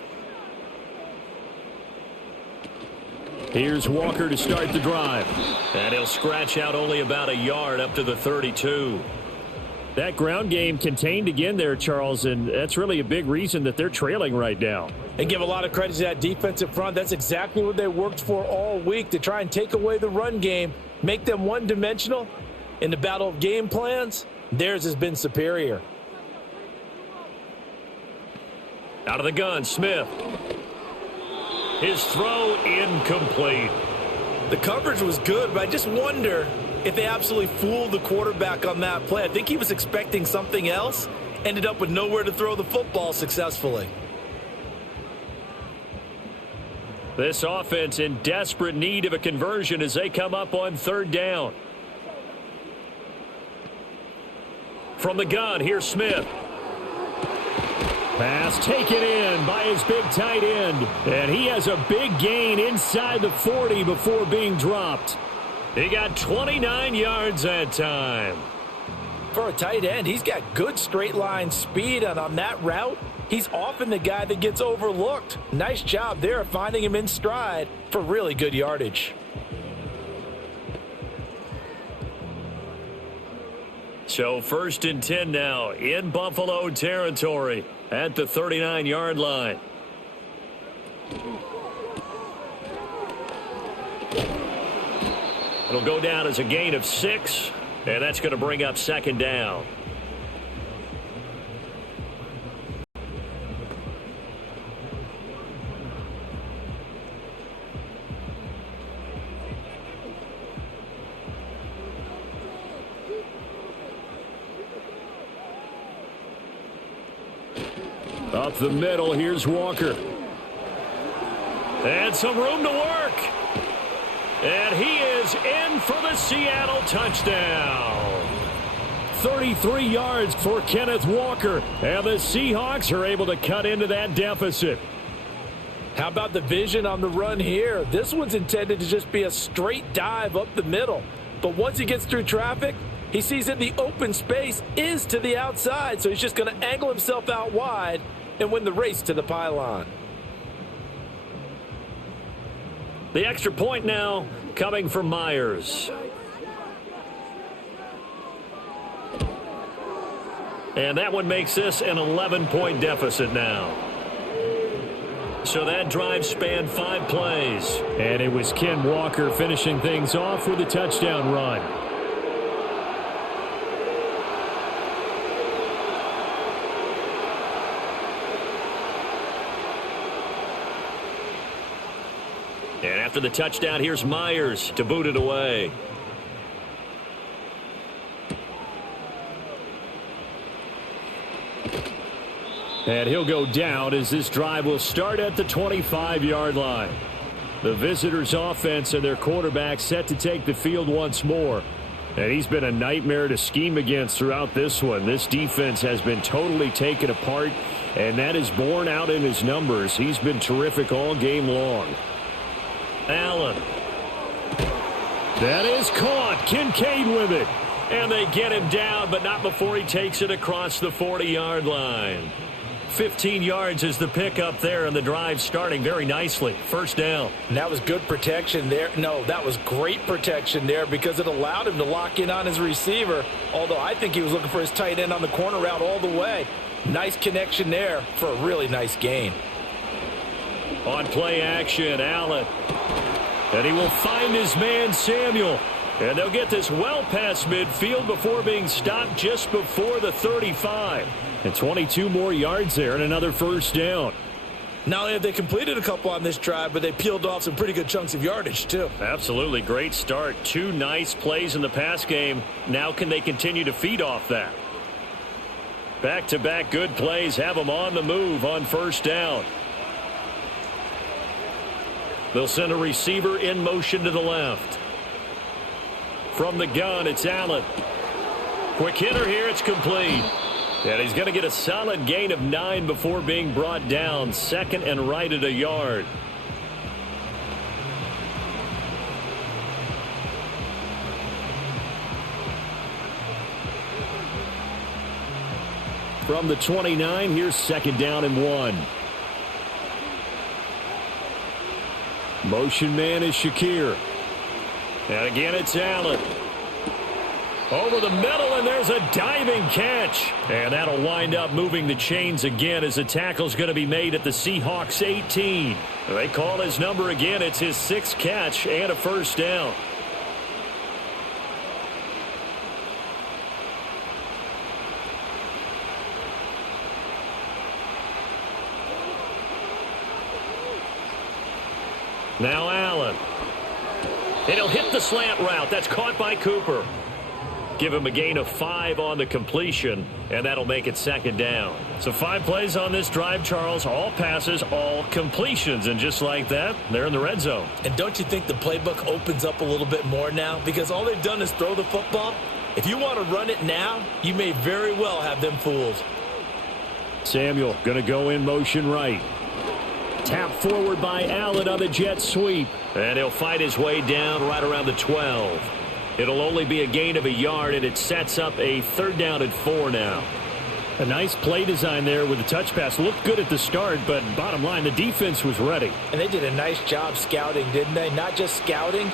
Here's Walker to start the drive. And he'll scratch out only about a yard up to the 32. That ground game contained again there, Charles, and that's really a big reason that they're trailing right now. And give a lot of credit to that defensive front. That's exactly what they worked for all week, to try and take away the run game, make them one-dimensional. In the battle of game plans, theirs has been superior. Out of the gun, Smith. His throw incomplete. The coverage was good, but I just wonder if they absolutely fooled the quarterback on that play. I think he was expecting something else, ended up with nowhere to throw the football successfully. This offense in desperate need of a conversion as they come up on third down. From the gun, here's Smith. Pass taken in by his big tight end. And he has a big gain inside the 40 before being dropped. He got 29 yards that time. For a tight end, he's got good straight line speed, and on that route, he's often the guy that gets overlooked. Nice job there finding him in stride for really good yardage. So 1st and 10 now in Buffalo territory at the 39-yard line. It'll go down as a gain of 6, and that's going to bring up second down. Up the middle, here's Walker. And some room to work. And he is in for the Seattle touchdown. 33 yards for Kenneth Walker. And the Seahawks are able to cut into that deficit. How about the vision on the run here? This one's intended to just be a straight dive up the middle. But once he gets through traffic, he sees that the open space is to the outside. So he's just going to angle himself out wide and win the race to the pylon. The extra point now coming from Myers. And that one makes this an 11-point deficit now. So that drive spanned 5 plays. And it was Ken Walker finishing things off with a touchdown run. And after the touchdown, here's Myers to boot it away. And he'll go down as this drive will start at the 25-yard line. The visitors' offense and their quarterback set to take the field once more. And he's been a nightmare to scheme against throughout this one. This defense has been totally taken apart, and that is borne out in his numbers. He's been terrific all game long. Allen. That is caught. Kincaid with it. And they get him down, but not before he takes it across the 40-yard line. 15 yards is the pickup there, and the drive starting very nicely. First down. And that was good protection there. No, that was great protection there because it allowed him to lock in on his receiver, although I think he was looking for his tight end on the corner route all the way. Nice connection there for a really nice gain. On play action, Allen. And he will find his man, Samuel. And they'll get this well past midfield before being stopped just before the 35. And 22 more yards there and another first down. Not only have they completed a couple on this drive, but they peeled off some pretty good chunks of yardage, too. Absolutely. Great start. 2 nice plays in the pass game. Now can they continue to feed off that? Back-to-back good plays have them on the move on first down. They'll send a receiver in motion to the left. From the gun, it's Allen. Quick hitter here. It's complete. And he's going to get a solid gain of 9 before being brought down. Second and right at a yard. From the 29, here's second down and 1. Motion man is Shakir. And again, it's Allen. Over the middle, and there's a diving catch. And that'll wind up moving the chains again as the tackle's going to be made at the Seahawks 18. They call his number again. It's his 6th catch and a first down. Now Allen. And he'll hit the slant route. That's caught by Cooper. Give him a gain of 5 on the completion, and that'll make it second down. So 5 plays on this drive, Charles. All passes, all completions. And just like that, they're in the red zone. And don't you think the playbook opens up a little bit more now? Because all they've done is throw the football. If you want to run it now, you may very well have them fooled. Samuel going to go in motion right. Tap forward by Allen on the jet sweep. And he'll fight his way down right around the 12. It'll only be a gain of a yard, and it sets up a 3rd down and 4 now. A nice play design there with the touch pass. Looked good at the start, but bottom line, the defense was ready. And they did a nice job scouting, didn't they? Not just scouting,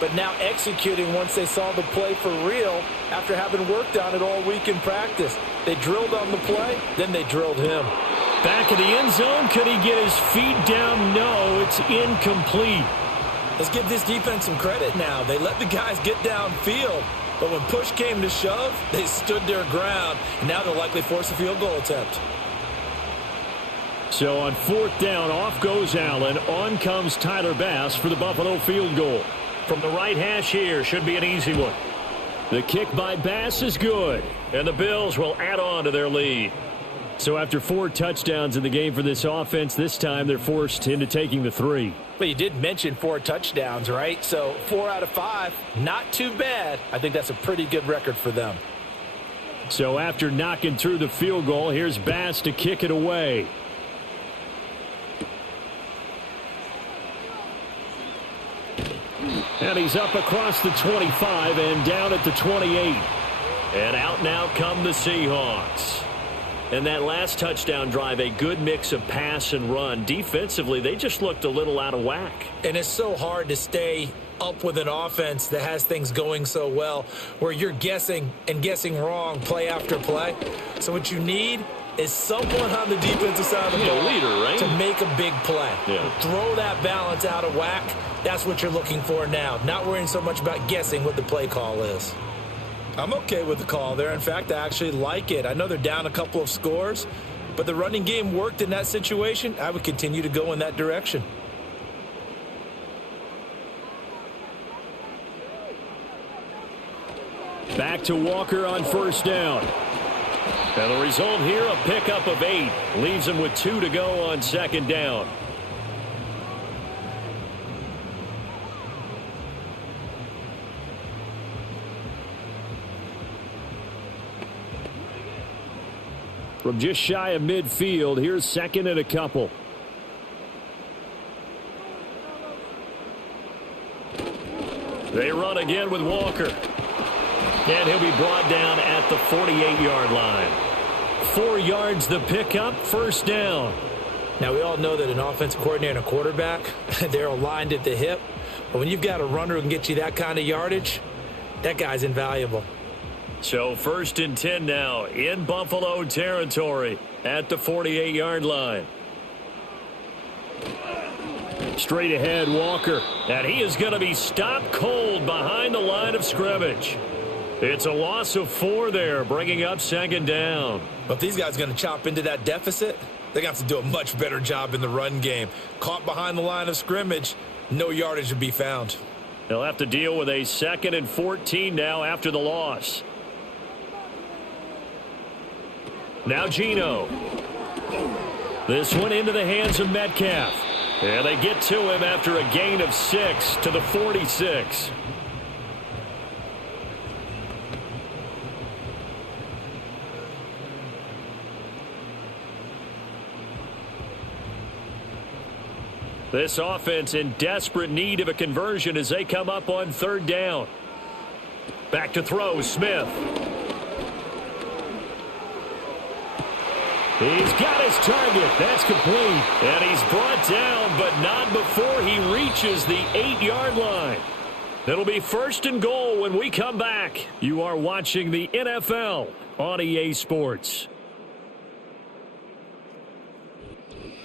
but now executing once they saw the play for real after having worked on it all week in practice. They drilled on the play, then they drilled him. Back in the end zone. Could he get his feet down? No, it's incomplete. Let's give this defense some credit now. They let the guys get downfield, but when push came to shove, they stood their ground, and now they'll likely force a field goal attempt. So on 4th down, off goes Allen. On comes Tyler Bass for the Buffalo field goal. From the right hash here, should be an easy one. The kick by Bass is good, and the Bills will add on to their lead. So after 4 touchdowns in the game for this offense, this time they're forced into taking the 3. But you did mention 4 touchdowns, right? So 4 out of 5, not too bad. I think that's a pretty good record for them. So after knocking through the field goal, here's Bass to kick it away. And he's up across the 25 and down at the 28. And out now come the Seahawks. And that last touchdown drive, a good mix of pass and run. Defensively, they just looked a little out of whack. And it's so hard to stay up with an offense that has things going so well, where you're guessing and guessing wrong play after play. So what you need is someone on the defensive side of the ball, leader, right? to make a big play. Yeah. Throw that balance out of whack. That's what you're looking for now. Not worrying so much about guessing what the play call is. I'm okay with the call there. In fact, I actually like it. I know they're down a couple of scores, but the running game worked in that situation. I would continue to go in that direction. Back to Walker on first down. And the result here, a pickup of 8. Leaves him with 2 to go on second down. From just shy of midfield, here's second and a couple. They run again with Walker. And he'll be brought down at the 48-yard line. 4 yards the pickup, first down. Now, we all know that an offensive coordinator and a quarterback, they're aligned at the hip. But when you've got a runner who can get you that kind of yardage, that guy's invaluable. So 1st and 10 now in Buffalo territory at the 48-yard line. Straight ahead, Walker. And he is going to be stopped cold behind the line of scrimmage. It's a loss of 4 there, bringing up second down. But if these guys are going to chop into that deficit, They're going to have to do a much better job in the run game. Caught behind the line of scrimmage, no yardage to be found. They'll have to deal with a 2nd and 14 now after the loss. Now Geno. This one into the hands of Metcalf. And they get to him after a gain of 6 to the 46. This offense in desperate need of a conversion as they come up on 3rd down. Back to throw, Smith. He's got his target. That's complete. And he's brought down, but not before he reaches the 8-yard line. It'll be 1st and goal when we come back. You are watching the NFL on EA Sports.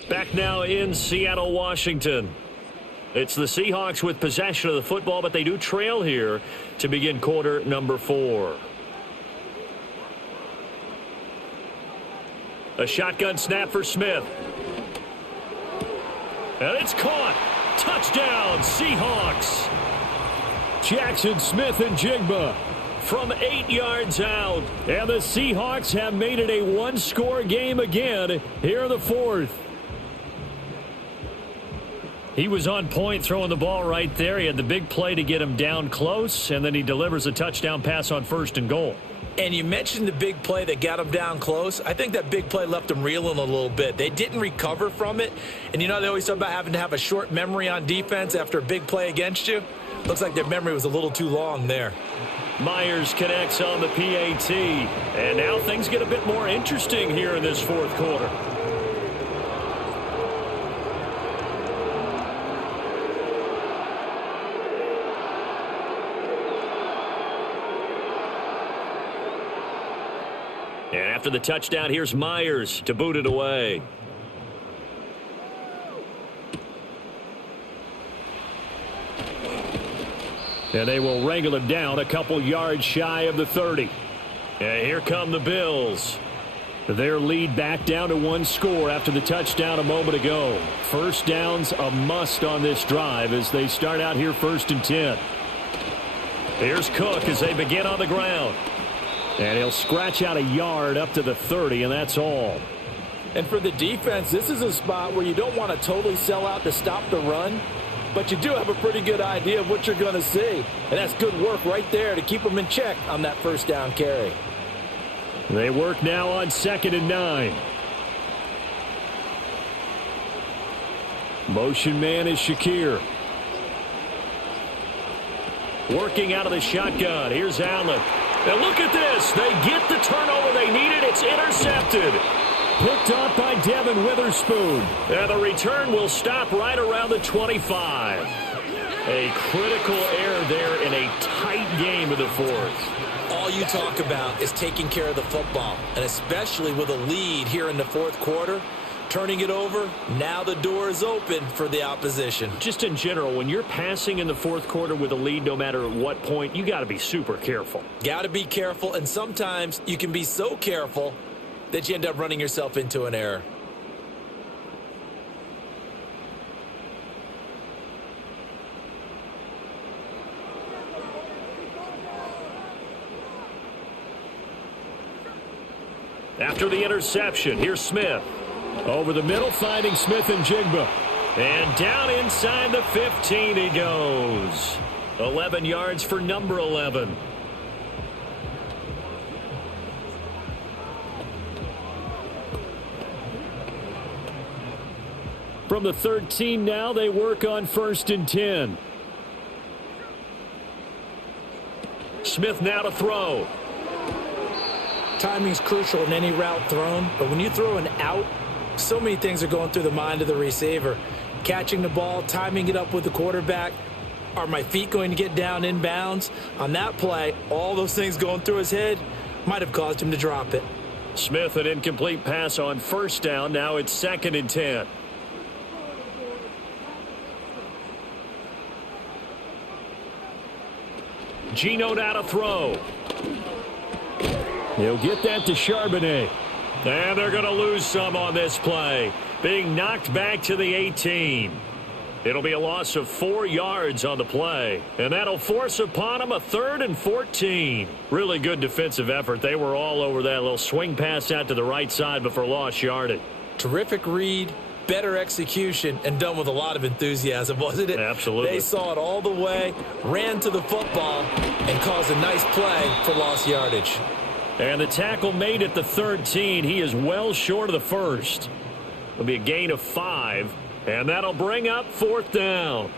Back now in Seattle, Washington. It's the Seahawks with possession of the football, but they do trail here to begin quarter number 4. A shotgun snap for Smith. And it's caught. Touchdown, Seahawks. Jackson Smith and Jigba from 8 yards out. And the Seahawks have made it a one-score game again here in the 4th. He was on point throwing the ball right there. He had the big play to get him down close, and then he delivers a touchdown pass on 1st and goal. And you mentioned the big play that got him down close. I think that big play left him reeling a little bit. They didn't recover from it. And, you know, they always talk about having to have a short memory on defense after a big play against you. Looks like their memory was a little too long there. Myers connects on the PAT. And now things get a bit more interesting here in this 4th quarter. And after the touchdown, here's Myers to boot it away. And they will wrangle him down a couple yards shy of the 30. And here come the Bills. Their lead back down to 1 score after the touchdown a moment ago. 1st down's a must on this drive as they start out here 1st and 10. Here's Cook as they begin on the ground. And he'll scratch out a yard up to the 30, and that's all. And for the defense, this is a spot where you don't want to totally sell out to stop the run, but you do have a pretty good idea of what you're going to see. And that's good work right there to keep them in check on that 1st down carry. They work now on 2nd and 9. Motion man is Shakir. Working out of the shotgun. Here's Allen. Now look at this. They get the turnover they needed. It's intercepted. Picked up by Devin Witherspoon. And the return will stop right around the 25. A critical error there in a tight game of the 4th. All you talk about is taking care of the football, and especially with a lead here in the 4th quarter. Turning it over, now the door is open for the opposition. Just in general, when you're passing in the 4th quarter with a lead, no matter at what point, you got to be super careful. Got to be careful, and sometimes you can be so careful that you end up running yourself into an error. After the interception, here's Smith. Over the middle, finding Smith and Jigba. And down inside the 15 he goes. 11 yards for number 11. From the 13 now, they work on 1st and 10. Smith now to throw. Timing's crucial in any route thrown, but when you throw an out, so many things are going through the mind of the receiver. Catching the ball, timing it up with the quarterback. Are my feet going to get down inbounds? On that play, all those things going through his head might have caused him to drop it. Smith, an incomplete pass on 1st down. Now it's 2nd and 10. Geno now to throw. He'll get that to Charbonnet. And they're going to lose some on this play. Being knocked back to the 18. It'll be a loss of 4 yards on the play. And that'll force upon them a 3rd and 14. Really good defensive effort. They were all over that little swing pass out to the right side before lost yardage. Terrific read, better execution, and done with a lot of enthusiasm, wasn't it? Absolutely. They saw it all the way, ran to the football, and caused a nice play for lost yardage. And the tackle made at the 13. He is well short of the first. It'll be a gain of 5. And that'll bring up 4th down.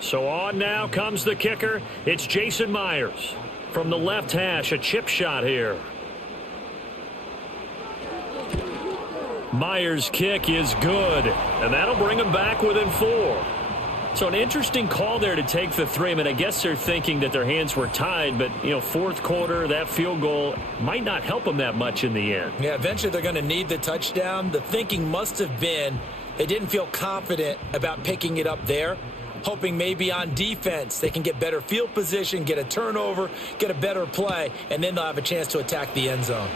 So on now comes the kicker. It's Jason Myers. From the left hash, a chip shot here. Myers' kick is good. And that'll bring him back within 4. So an interesting call there to take the 3. I mean, I guess they're thinking that their hands were tied, but, you know, 4th quarter, that field goal might not help them that much in the end. Yeah, eventually they're going to need the touchdown. The thinking must have been they didn't feel confident about picking it up there, hoping maybe on defense they can get better field position, get a turnover, get a better play, and then they'll have a chance to attack the end zone.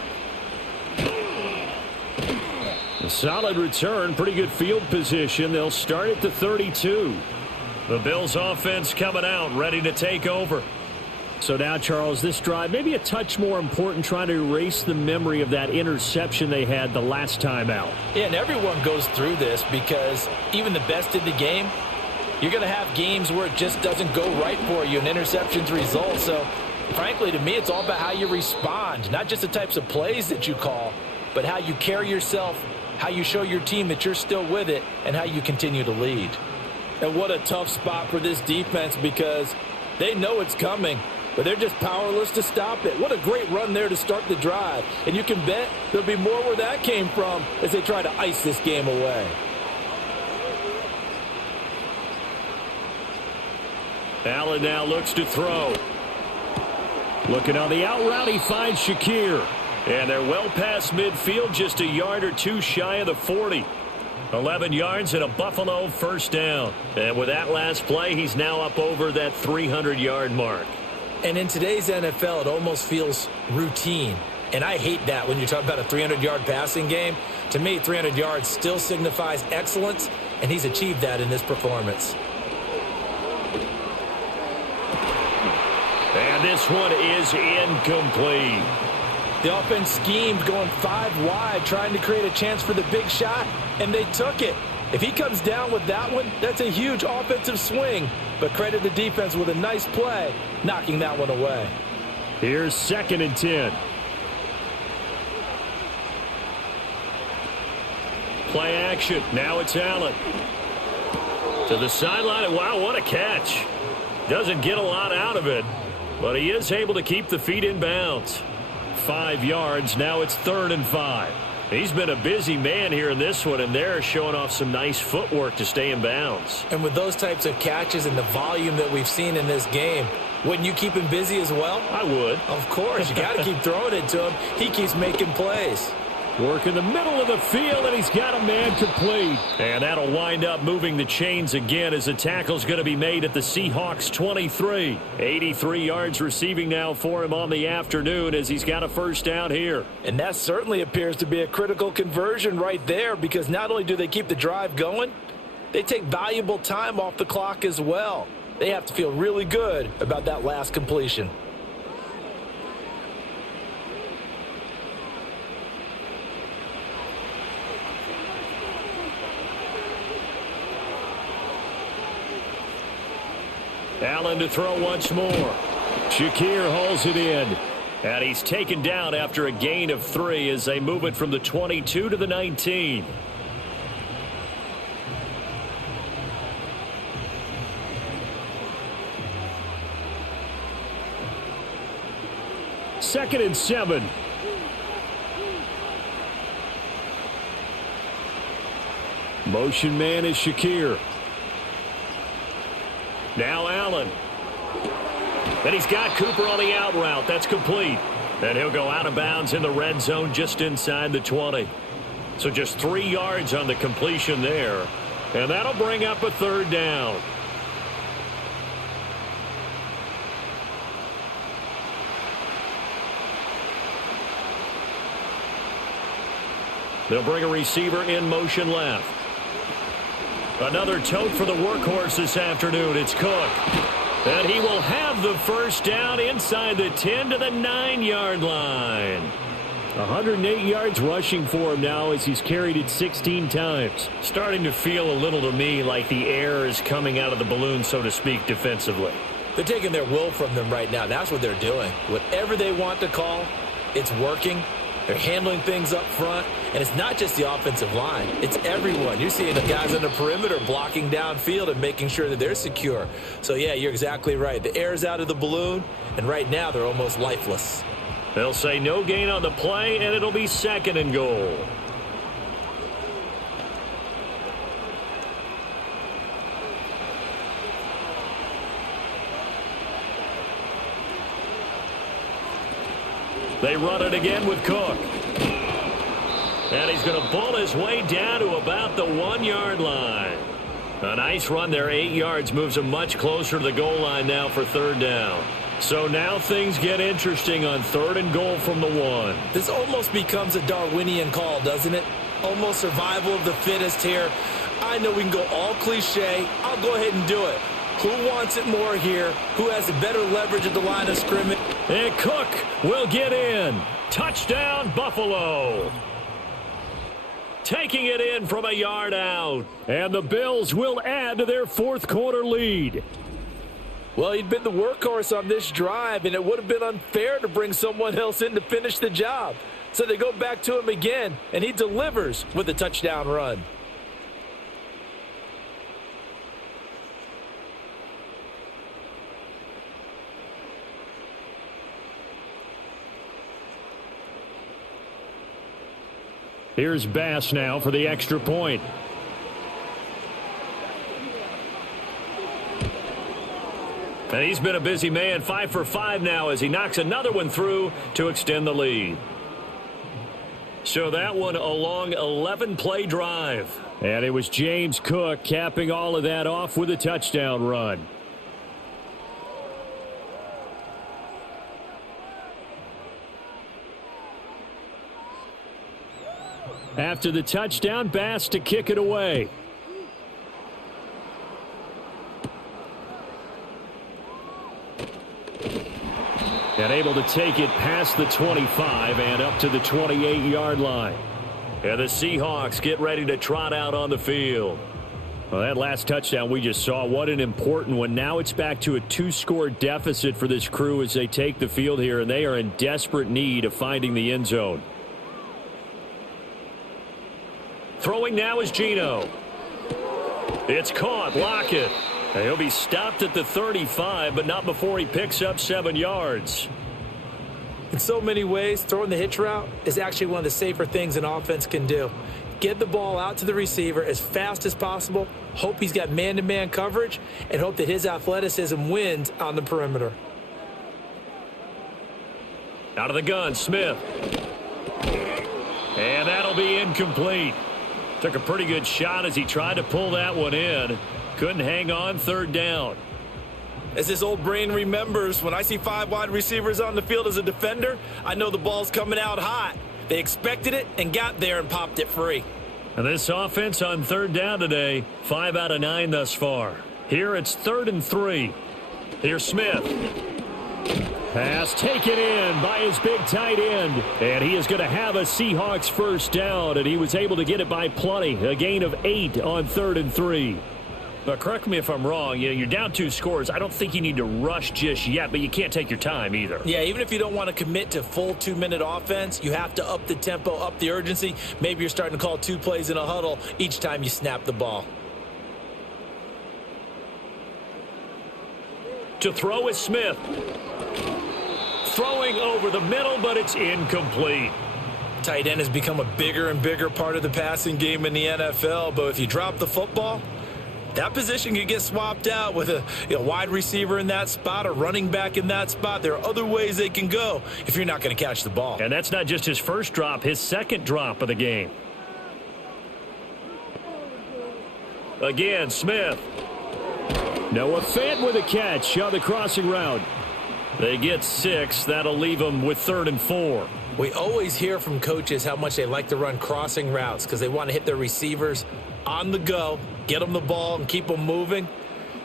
A solid return, pretty good field position. They'll start at the 32. The Bills offense coming out, ready to take over. So now, Charles, this drive maybe a touch more important, trying to erase the memory of that interception they had the last time out. Yeah, and everyone goes through this because even the best in the game, you're going to have games where it just doesn't go right for you and interceptions result. So, frankly, to me, it's all about how you respond, not just the types of plays that you call, but how you carry yourself, how you show your team that you're still with it, and how you continue to lead. And what a tough spot for this defense because they know it's coming, but they're just powerless to stop it. What a great run there to start the drive. And you can bet there'll be more where that came from as they try to ice this game away. Allen now looks to throw. Looking on the out route, he finds Shakir. And they're well past midfield, just a yard or 2 shy of the 40. 11 yards and a Buffalo first down. And with that last play, he's now up over that 300-yard mark. And in today's NFL, it almost feels routine. And I hate that when you talk about a 300-yard passing game. To me, 300 yards still signifies excellence, and he's achieved that in this performance. And this one is incomplete. The offense schemed going 5 wide, trying to create a chance for the big shot, and they took it. If he comes down with that one, that's a huge offensive swing. But credit the defense with a nice play, knocking that one away. Here's 2nd and 10. Play action. Now it's Allen. To the sideline, and wow, what a catch. Doesn't get a lot out of it, but he is able to keep the feet in bounds. 5 yards. Now it's 3rd and 5. He's been a busy man here in this one, and they're showing off some nice footwork to stay in bounds. And with those types of catches and the volume that we've seen in this game, wouldn't you keep him busy as well? I would. Of course. You got to keep throwing it to him. He keeps making plays. Work in the middle of the field, and he's got a man complete. And that'll wind up moving the chains again as the tackle's going to be made at the Seahawks 23. 83 yards receiving now for him on the afternoon as he's got a first down here. And that certainly appears to be a critical conversion right there because not only do they keep the drive going, they take valuable time off the clock as well. They have to feel really good about that last completion. Allen to throw once more. Shakir hauls it in. And he's taken down after a gain of 3 as they move it from the 22 to the 19. Second and 7. Motion man is Shakir. Now Allen. And he's got Cooper on the out route. That's complete. And he'll go out of bounds in the red zone just inside the 20. So just 3 yards on the completion there. And that'll bring up a 3rd down. They'll bring a receiver in motion left. Another tote for the workhorse this afternoon. It's Cook. And he will have the first down inside the 10 to the 9-yard line. 108 yards rushing for him now as he's carried it 16 times. Starting to feel a little to me like the air is coming out of the balloon, so to speak, defensively. They're taking their will from them right now. That's what they're doing. Whatever they want to call, it's working. They're handling things up front, and it's not just the offensive line. It's everyone. You're seeing the guys on the perimeter blocking downfield and making sure that they're secure. So, yeah, you're exactly right. The air's out of the balloon, and right now they're almost lifeless. They'll say no gain on the play, and it'll be 2nd and goal. They run it again with Cook. And he's going to pull his way down to about the 1-yard line. A nice run there, 8 yards, moves him much closer to the goal line now for 3rd down. So now things get interesting on 3rd and goal from the 1. This almost becomes a Darwinian call, doesn't it? Almost survival of the fittest here. I know we can go all cliche. I'll go ahead and do it. Who wants it more here? Who has a better leverage at the line of scrimmage? And Cook will get in. Touchdown, Buffalo. Taking it in from a yard out. And the Bills will add to their 4th quarter lead. Well, he'd been the workhorse on this drive, and it would have been unfair to bring someone else in to finish the job. So they go back to him again, and he delivers with a touchdown run. Here's Bass now for the extra point. And he's been a busy man, 5 for 5 now as he knocks another one through to extend the lead. So that one a long 11-play drive. And it was James Cook capping all of that off with a touchdown run. After the touchdown, Bass to kick it away. And able to take it past the 25 and up to the 28-yard line. And the Seahawks get ready to trot out on the field. Well, that last touchdown we just saw, what an important one. Now it's back to a 2-score deficit for this crew as they take the field here, and they are in desperate need of finding the end zone. Throwing now is Geno. It's caught. Lockett. And he'll be stopped at the 35, but not before he picks up 7 yards. In so many ways, throwing the hitch route is actually one of the safer things an offense can do. Get the ball out to the receiver as fast as possible, hope he's got man-to-man coverage, and hope that his athleticism wins on the perimeter. Out of the gun, Smith. And that'll be incomplete. Took a pretty good shot as he tried to pull that one in. Couldn't hang on, 3rd down. As his old brain remembers, when I see 5 wide receivers on the field as a defender, I know the ball's coming out hot. They expected it and got there and popped it free. And this offense on 3rd down today, 5 out of 9 thus far. Here it's 3rd and 3. Here's Smith. Pass taken in by his big tight end. And he is going to have a Seahawks first down, and he was able to get it by plenty. A gain of 8 on 3rd and 3. But correct me if I'm wrong. You're down 2 scores. I don't think you need to rush just yet, but you can't take your time either. Yeah, even if you don't want to commit to full 2-minute offense, you have to up the tempo, up the urgency. Maybe you're starting to call 2 plays in a huddle each time you snap the ball. To throw is Smith. Throwing over the middle, but it's incomplete. Tight end has become a bigger and bigger part of the passing game in the NFL, but if you drop the football, that position could get swapped out with a wide receiver in that spot, a running back in that spot. There are other ways they can go if you're not going to catch the ball. And that's not just his first drop, his second drop of the game. Again, Smith. Noah Fant with a catch on the crossing route. They get 6. That'll leave them with 3rd and 4. We always hear from coaches how much they like to run crossing routes because they want to hit their receivers on the go, get them the ball, and keep them moving.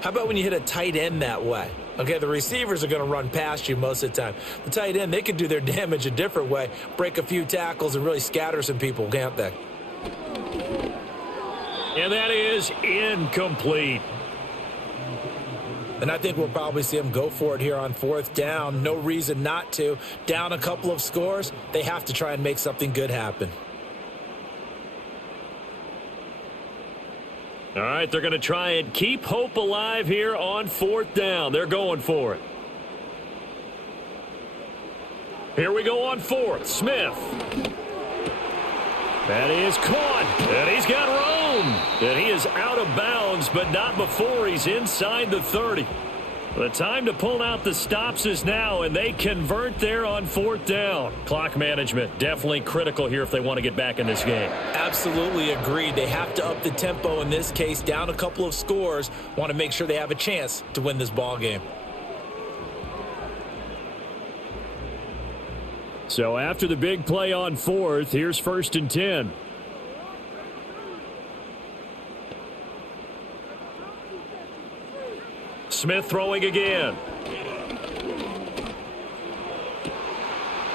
How about when you hit a tight end that way? Okay, the receivers are going to run past you most of the time. The tight end, they can do their damage a different way, break a few tackles, and really scatter some people, can't they? And that is incomplete. And I think we'll probably see them go for it here on 4th down. No reason not to. Down a couple of scores, they have to try and make something good happen. All right, they're going to try and keep hope alive here on 4th down. They're going for it. Here we go on 4th. Smith. That is caught, and he's got room. And he is out of bounds, but not before he's inside the 30. The time to pull out the stops is now, and they convert there on 4th down. Clock management, definitely critical here if they want to get back in this game. Absolutely agreed. They have to up the tempo in this case, down a couple of scores. Want to make sure they have a chance to win this ball game. So after the big play on 4th, here's 1st and 10. Smith throwing again.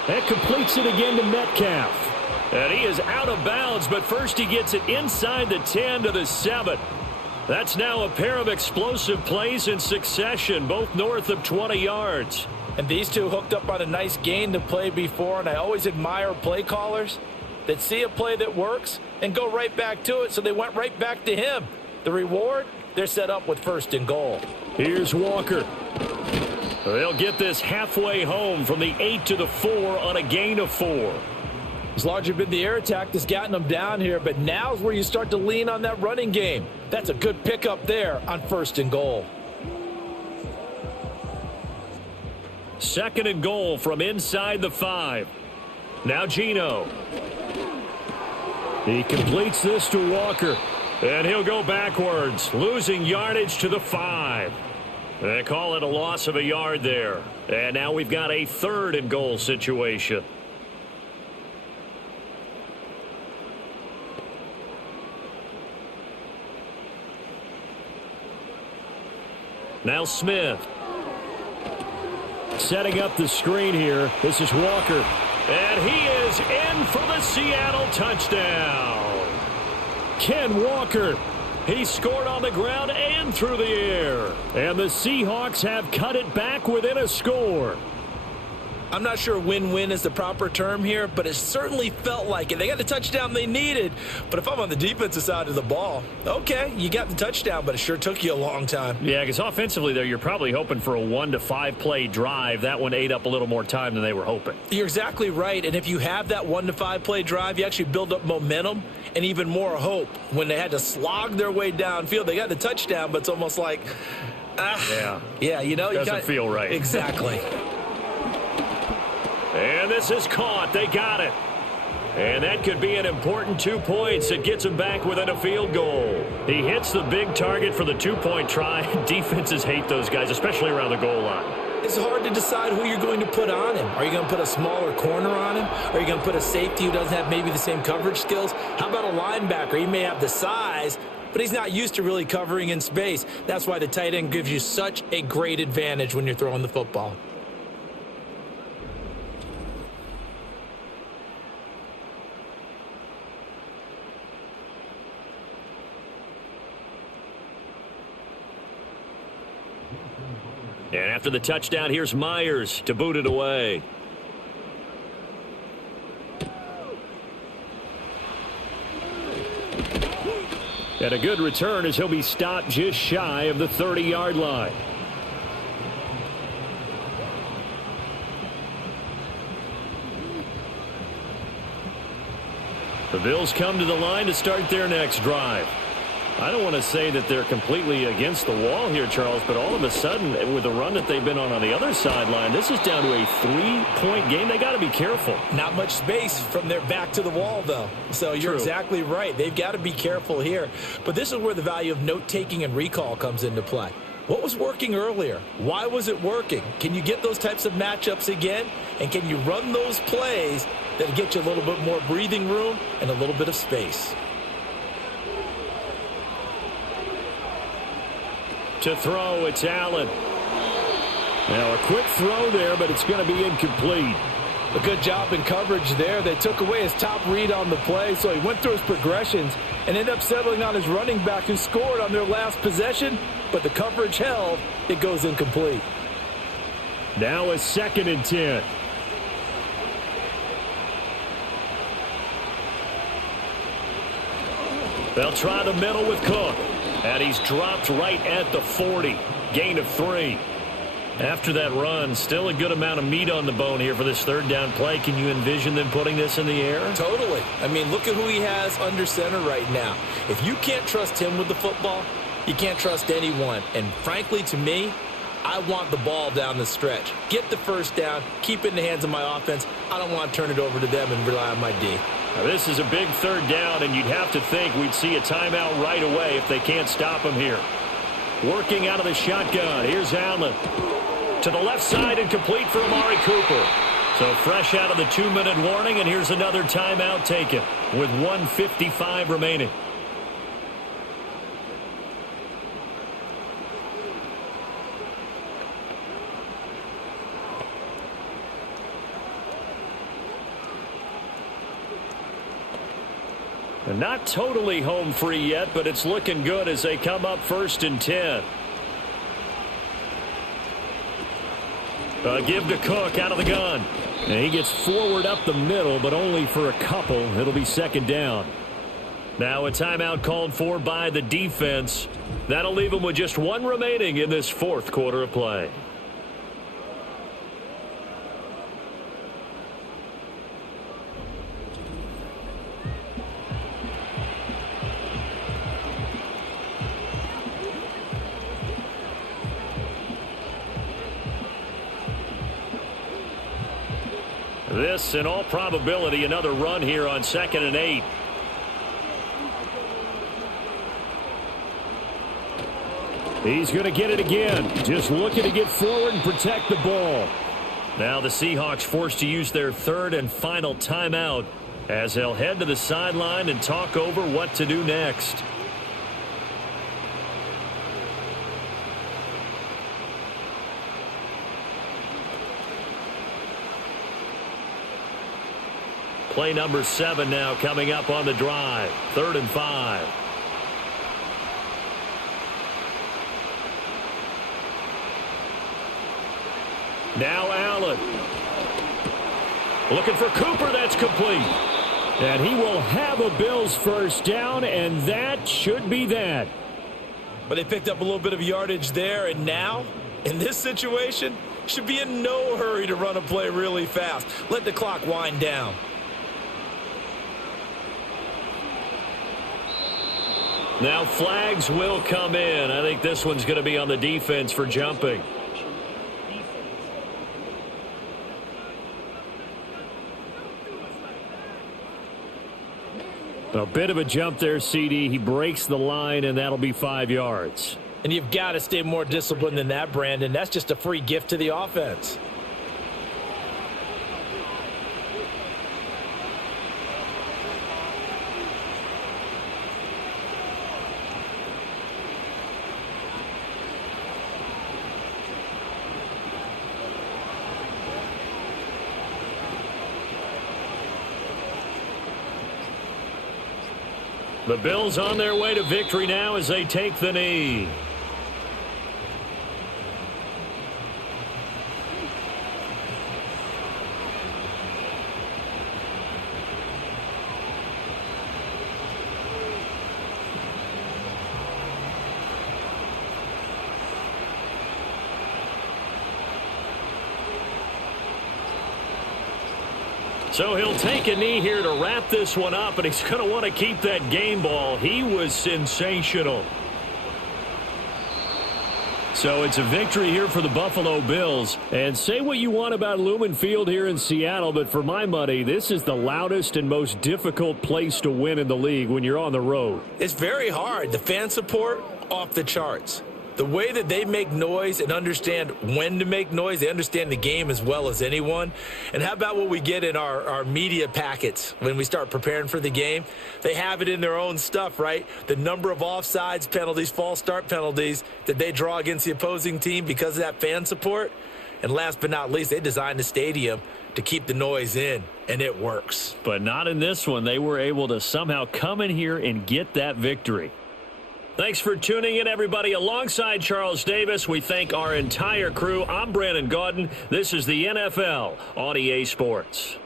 That completes it again to Metcalf. And he is out of bounds, but first he gets it inside the 10 to the 7. That's now a pair of explosive plays in succession, both north of 20 yards. And these two hooked up on a nice gain to play before, and I always admire play callers that see a play that works and go right back to it, so they went right back to him. The reward, they're set up with 1st and goal. Here's Walker. They'll get this halfway home from the 8 to the 4 on a gain of 4. It's largely been the air attack that's gotten them down here, but now's where you start to lean on that running game. That's a good pickup there on 1st and goal. 2nd and goal from inside the 5. Now Geno. He completes this to Walker. And he'll go backwards, losing yardage to the 5. They call it a loss of a yard there. And now we've got a 3rd and goal situation. Now Smith. Setting up the screen here. This is Walker. And he is in for the Seattle touchdown. Ken Walker. He scored on the ground and through the air. And the Seahawks have cut it back within a score. I'm not sure win-win is the proper term here, but it certainly felt like it. They got the touchdown they needed, but if I'm on the defensive side of the ball, okay, you got the touchdown, but it sure took you a long time. Yeah, because offensively, though, you're probably hoping for a 1 to 5 play drive. That one ate up a little more time than they were hoping. You're exactly right, and if you have that 1 to 5 play drive, you actually build up momentum and even more hope. When they had to slog their way downfield, they got the touchdown, but it's almost like, yeah, you know, doesn't feel right. Exactly. And this is caught. They got it. And that could be an important 2 points. It gets him back within a field goal. He hits the big target for the 2-point try. Defenses hate those guys, especially around the goal line. It's hard to decide who you're going to put on him. Are you going to put a smaller corner on him? Are you going to put a safety who doesn't have maybe the same coverage skills? How about a linebacker? He may have the size, but he's not used to really covering in space. That's why the tight end gives you such a great advantage when you're throwing the football. And after the touchdown, here's Myers to boot it away. And a good return as he'll be stopped just shy of the 30-yard line. The Bills come to the line to start their next drive. I don't want to say that they're completely against the wall here, Charles, but all of a sudden, with the run that they've been on the other sideline, this is down to a 3-point game. They got to be careful. Not much space from their back to the wall, though. So you're exactly right. They've got to be careful here. But this is where the value of note-taking and recall comes into play. What was working earlier? Why was it working? Can you get those types of matchups again? And can you run those plays that'll get you a little bit more breathing room and a little bit of space. To throw, it's Allen. Now a quick throw there, but it's going to be incomplete. A good job in coverage there. They took away his top read on the play, so he went through his progressions and ended up settling on his running back who scored on their last possession, but the coverage held. It goes incomplete. Now a 2nd and 10. They'll try the middle with Cook, and he's dropped right at the 40. Gain of 3. After that run, still a good amount of meat on the bone here for this 3rd down play. Can you envision them putting this in the air? Totally. I mean, look at who he has under center right now. If you can't trust him with the football, you can't trust anyone. And frankly, to me, I want the ball down the stretch. Get the 1st down, keep it in the hands of my offense. I don't want to turn it over to them and rely on my D. Now, this is a big 3rd down, and you'd have to think we'd see a timeout right away if they can't stop him here. Working out of the shotgun. Here's Allen. To the left side and complete for Amari Cooper. So fresh out of the 2-minute warning, and here's another timeout taken with 1:55 remaining. And not totally home free yet, but it's looking good as they come up 1st and 10. Give to Cook out of the gun. And he gets forward up the middle, but only for a couple. It'll be 2nd down. Now a timeout called for by the defense. That'll leave them with just 1 remaining in this 4th quarter of play. This, in all probability, another run here on 2nd and 8. He's going to get it again. Just looking to get forward and protect the ball. Now the Seahawks forced to use their 3rd and final timeout as they'll head to the sideline and talk over what to do next. Play number 7 now coming up on the drive. 3rd and 5. Now Allen. Looking for Cooper. That's complete. And he will have a Bills 1st down, and that should be that. But they picked up a little bit of yardage there, and now, in this situation, should be in no hurry to run a play really fast. Let the clock wind down. Now flags will come in. I think this one's going to be on the defense for jumping. A bit of a jump there, CD. He breaks the line, and that'll be 5 yards. And you've got to stay more disciplined than that, Brandon. That's just a free gift to the offense. The Bills on their way to victory now as they take the knee. So he'll take a knee here to wrap this one up, and he's going to want to keep that game ball. He was sensational. So it's a victory here for the Buffalo Bills. And say what you want about Lumen Field here in Seattle, but for my money, this is the loudest and most difficult place to win in the league when you're on the road. It's very hard. The fan support, off the charts. The way that they make noise and understand when to make noise, they understand the game as well as anyone. And how about what we get in our media packets when we start preparing for the game? They have it in their own stuff, right? The number of offsides penalties, false start penalties that they draw against the opposing team because of that fan support. And last but not least, they designed the stadium to keep the noise in, and it works. But not in this one. They were able to somehow come in here and get that victory. Thanks for tuning in, everybody. Alongside Charles Davis, we thank our entire crew. I'm Brandon Gaudin. This is the NFL on EA Sports.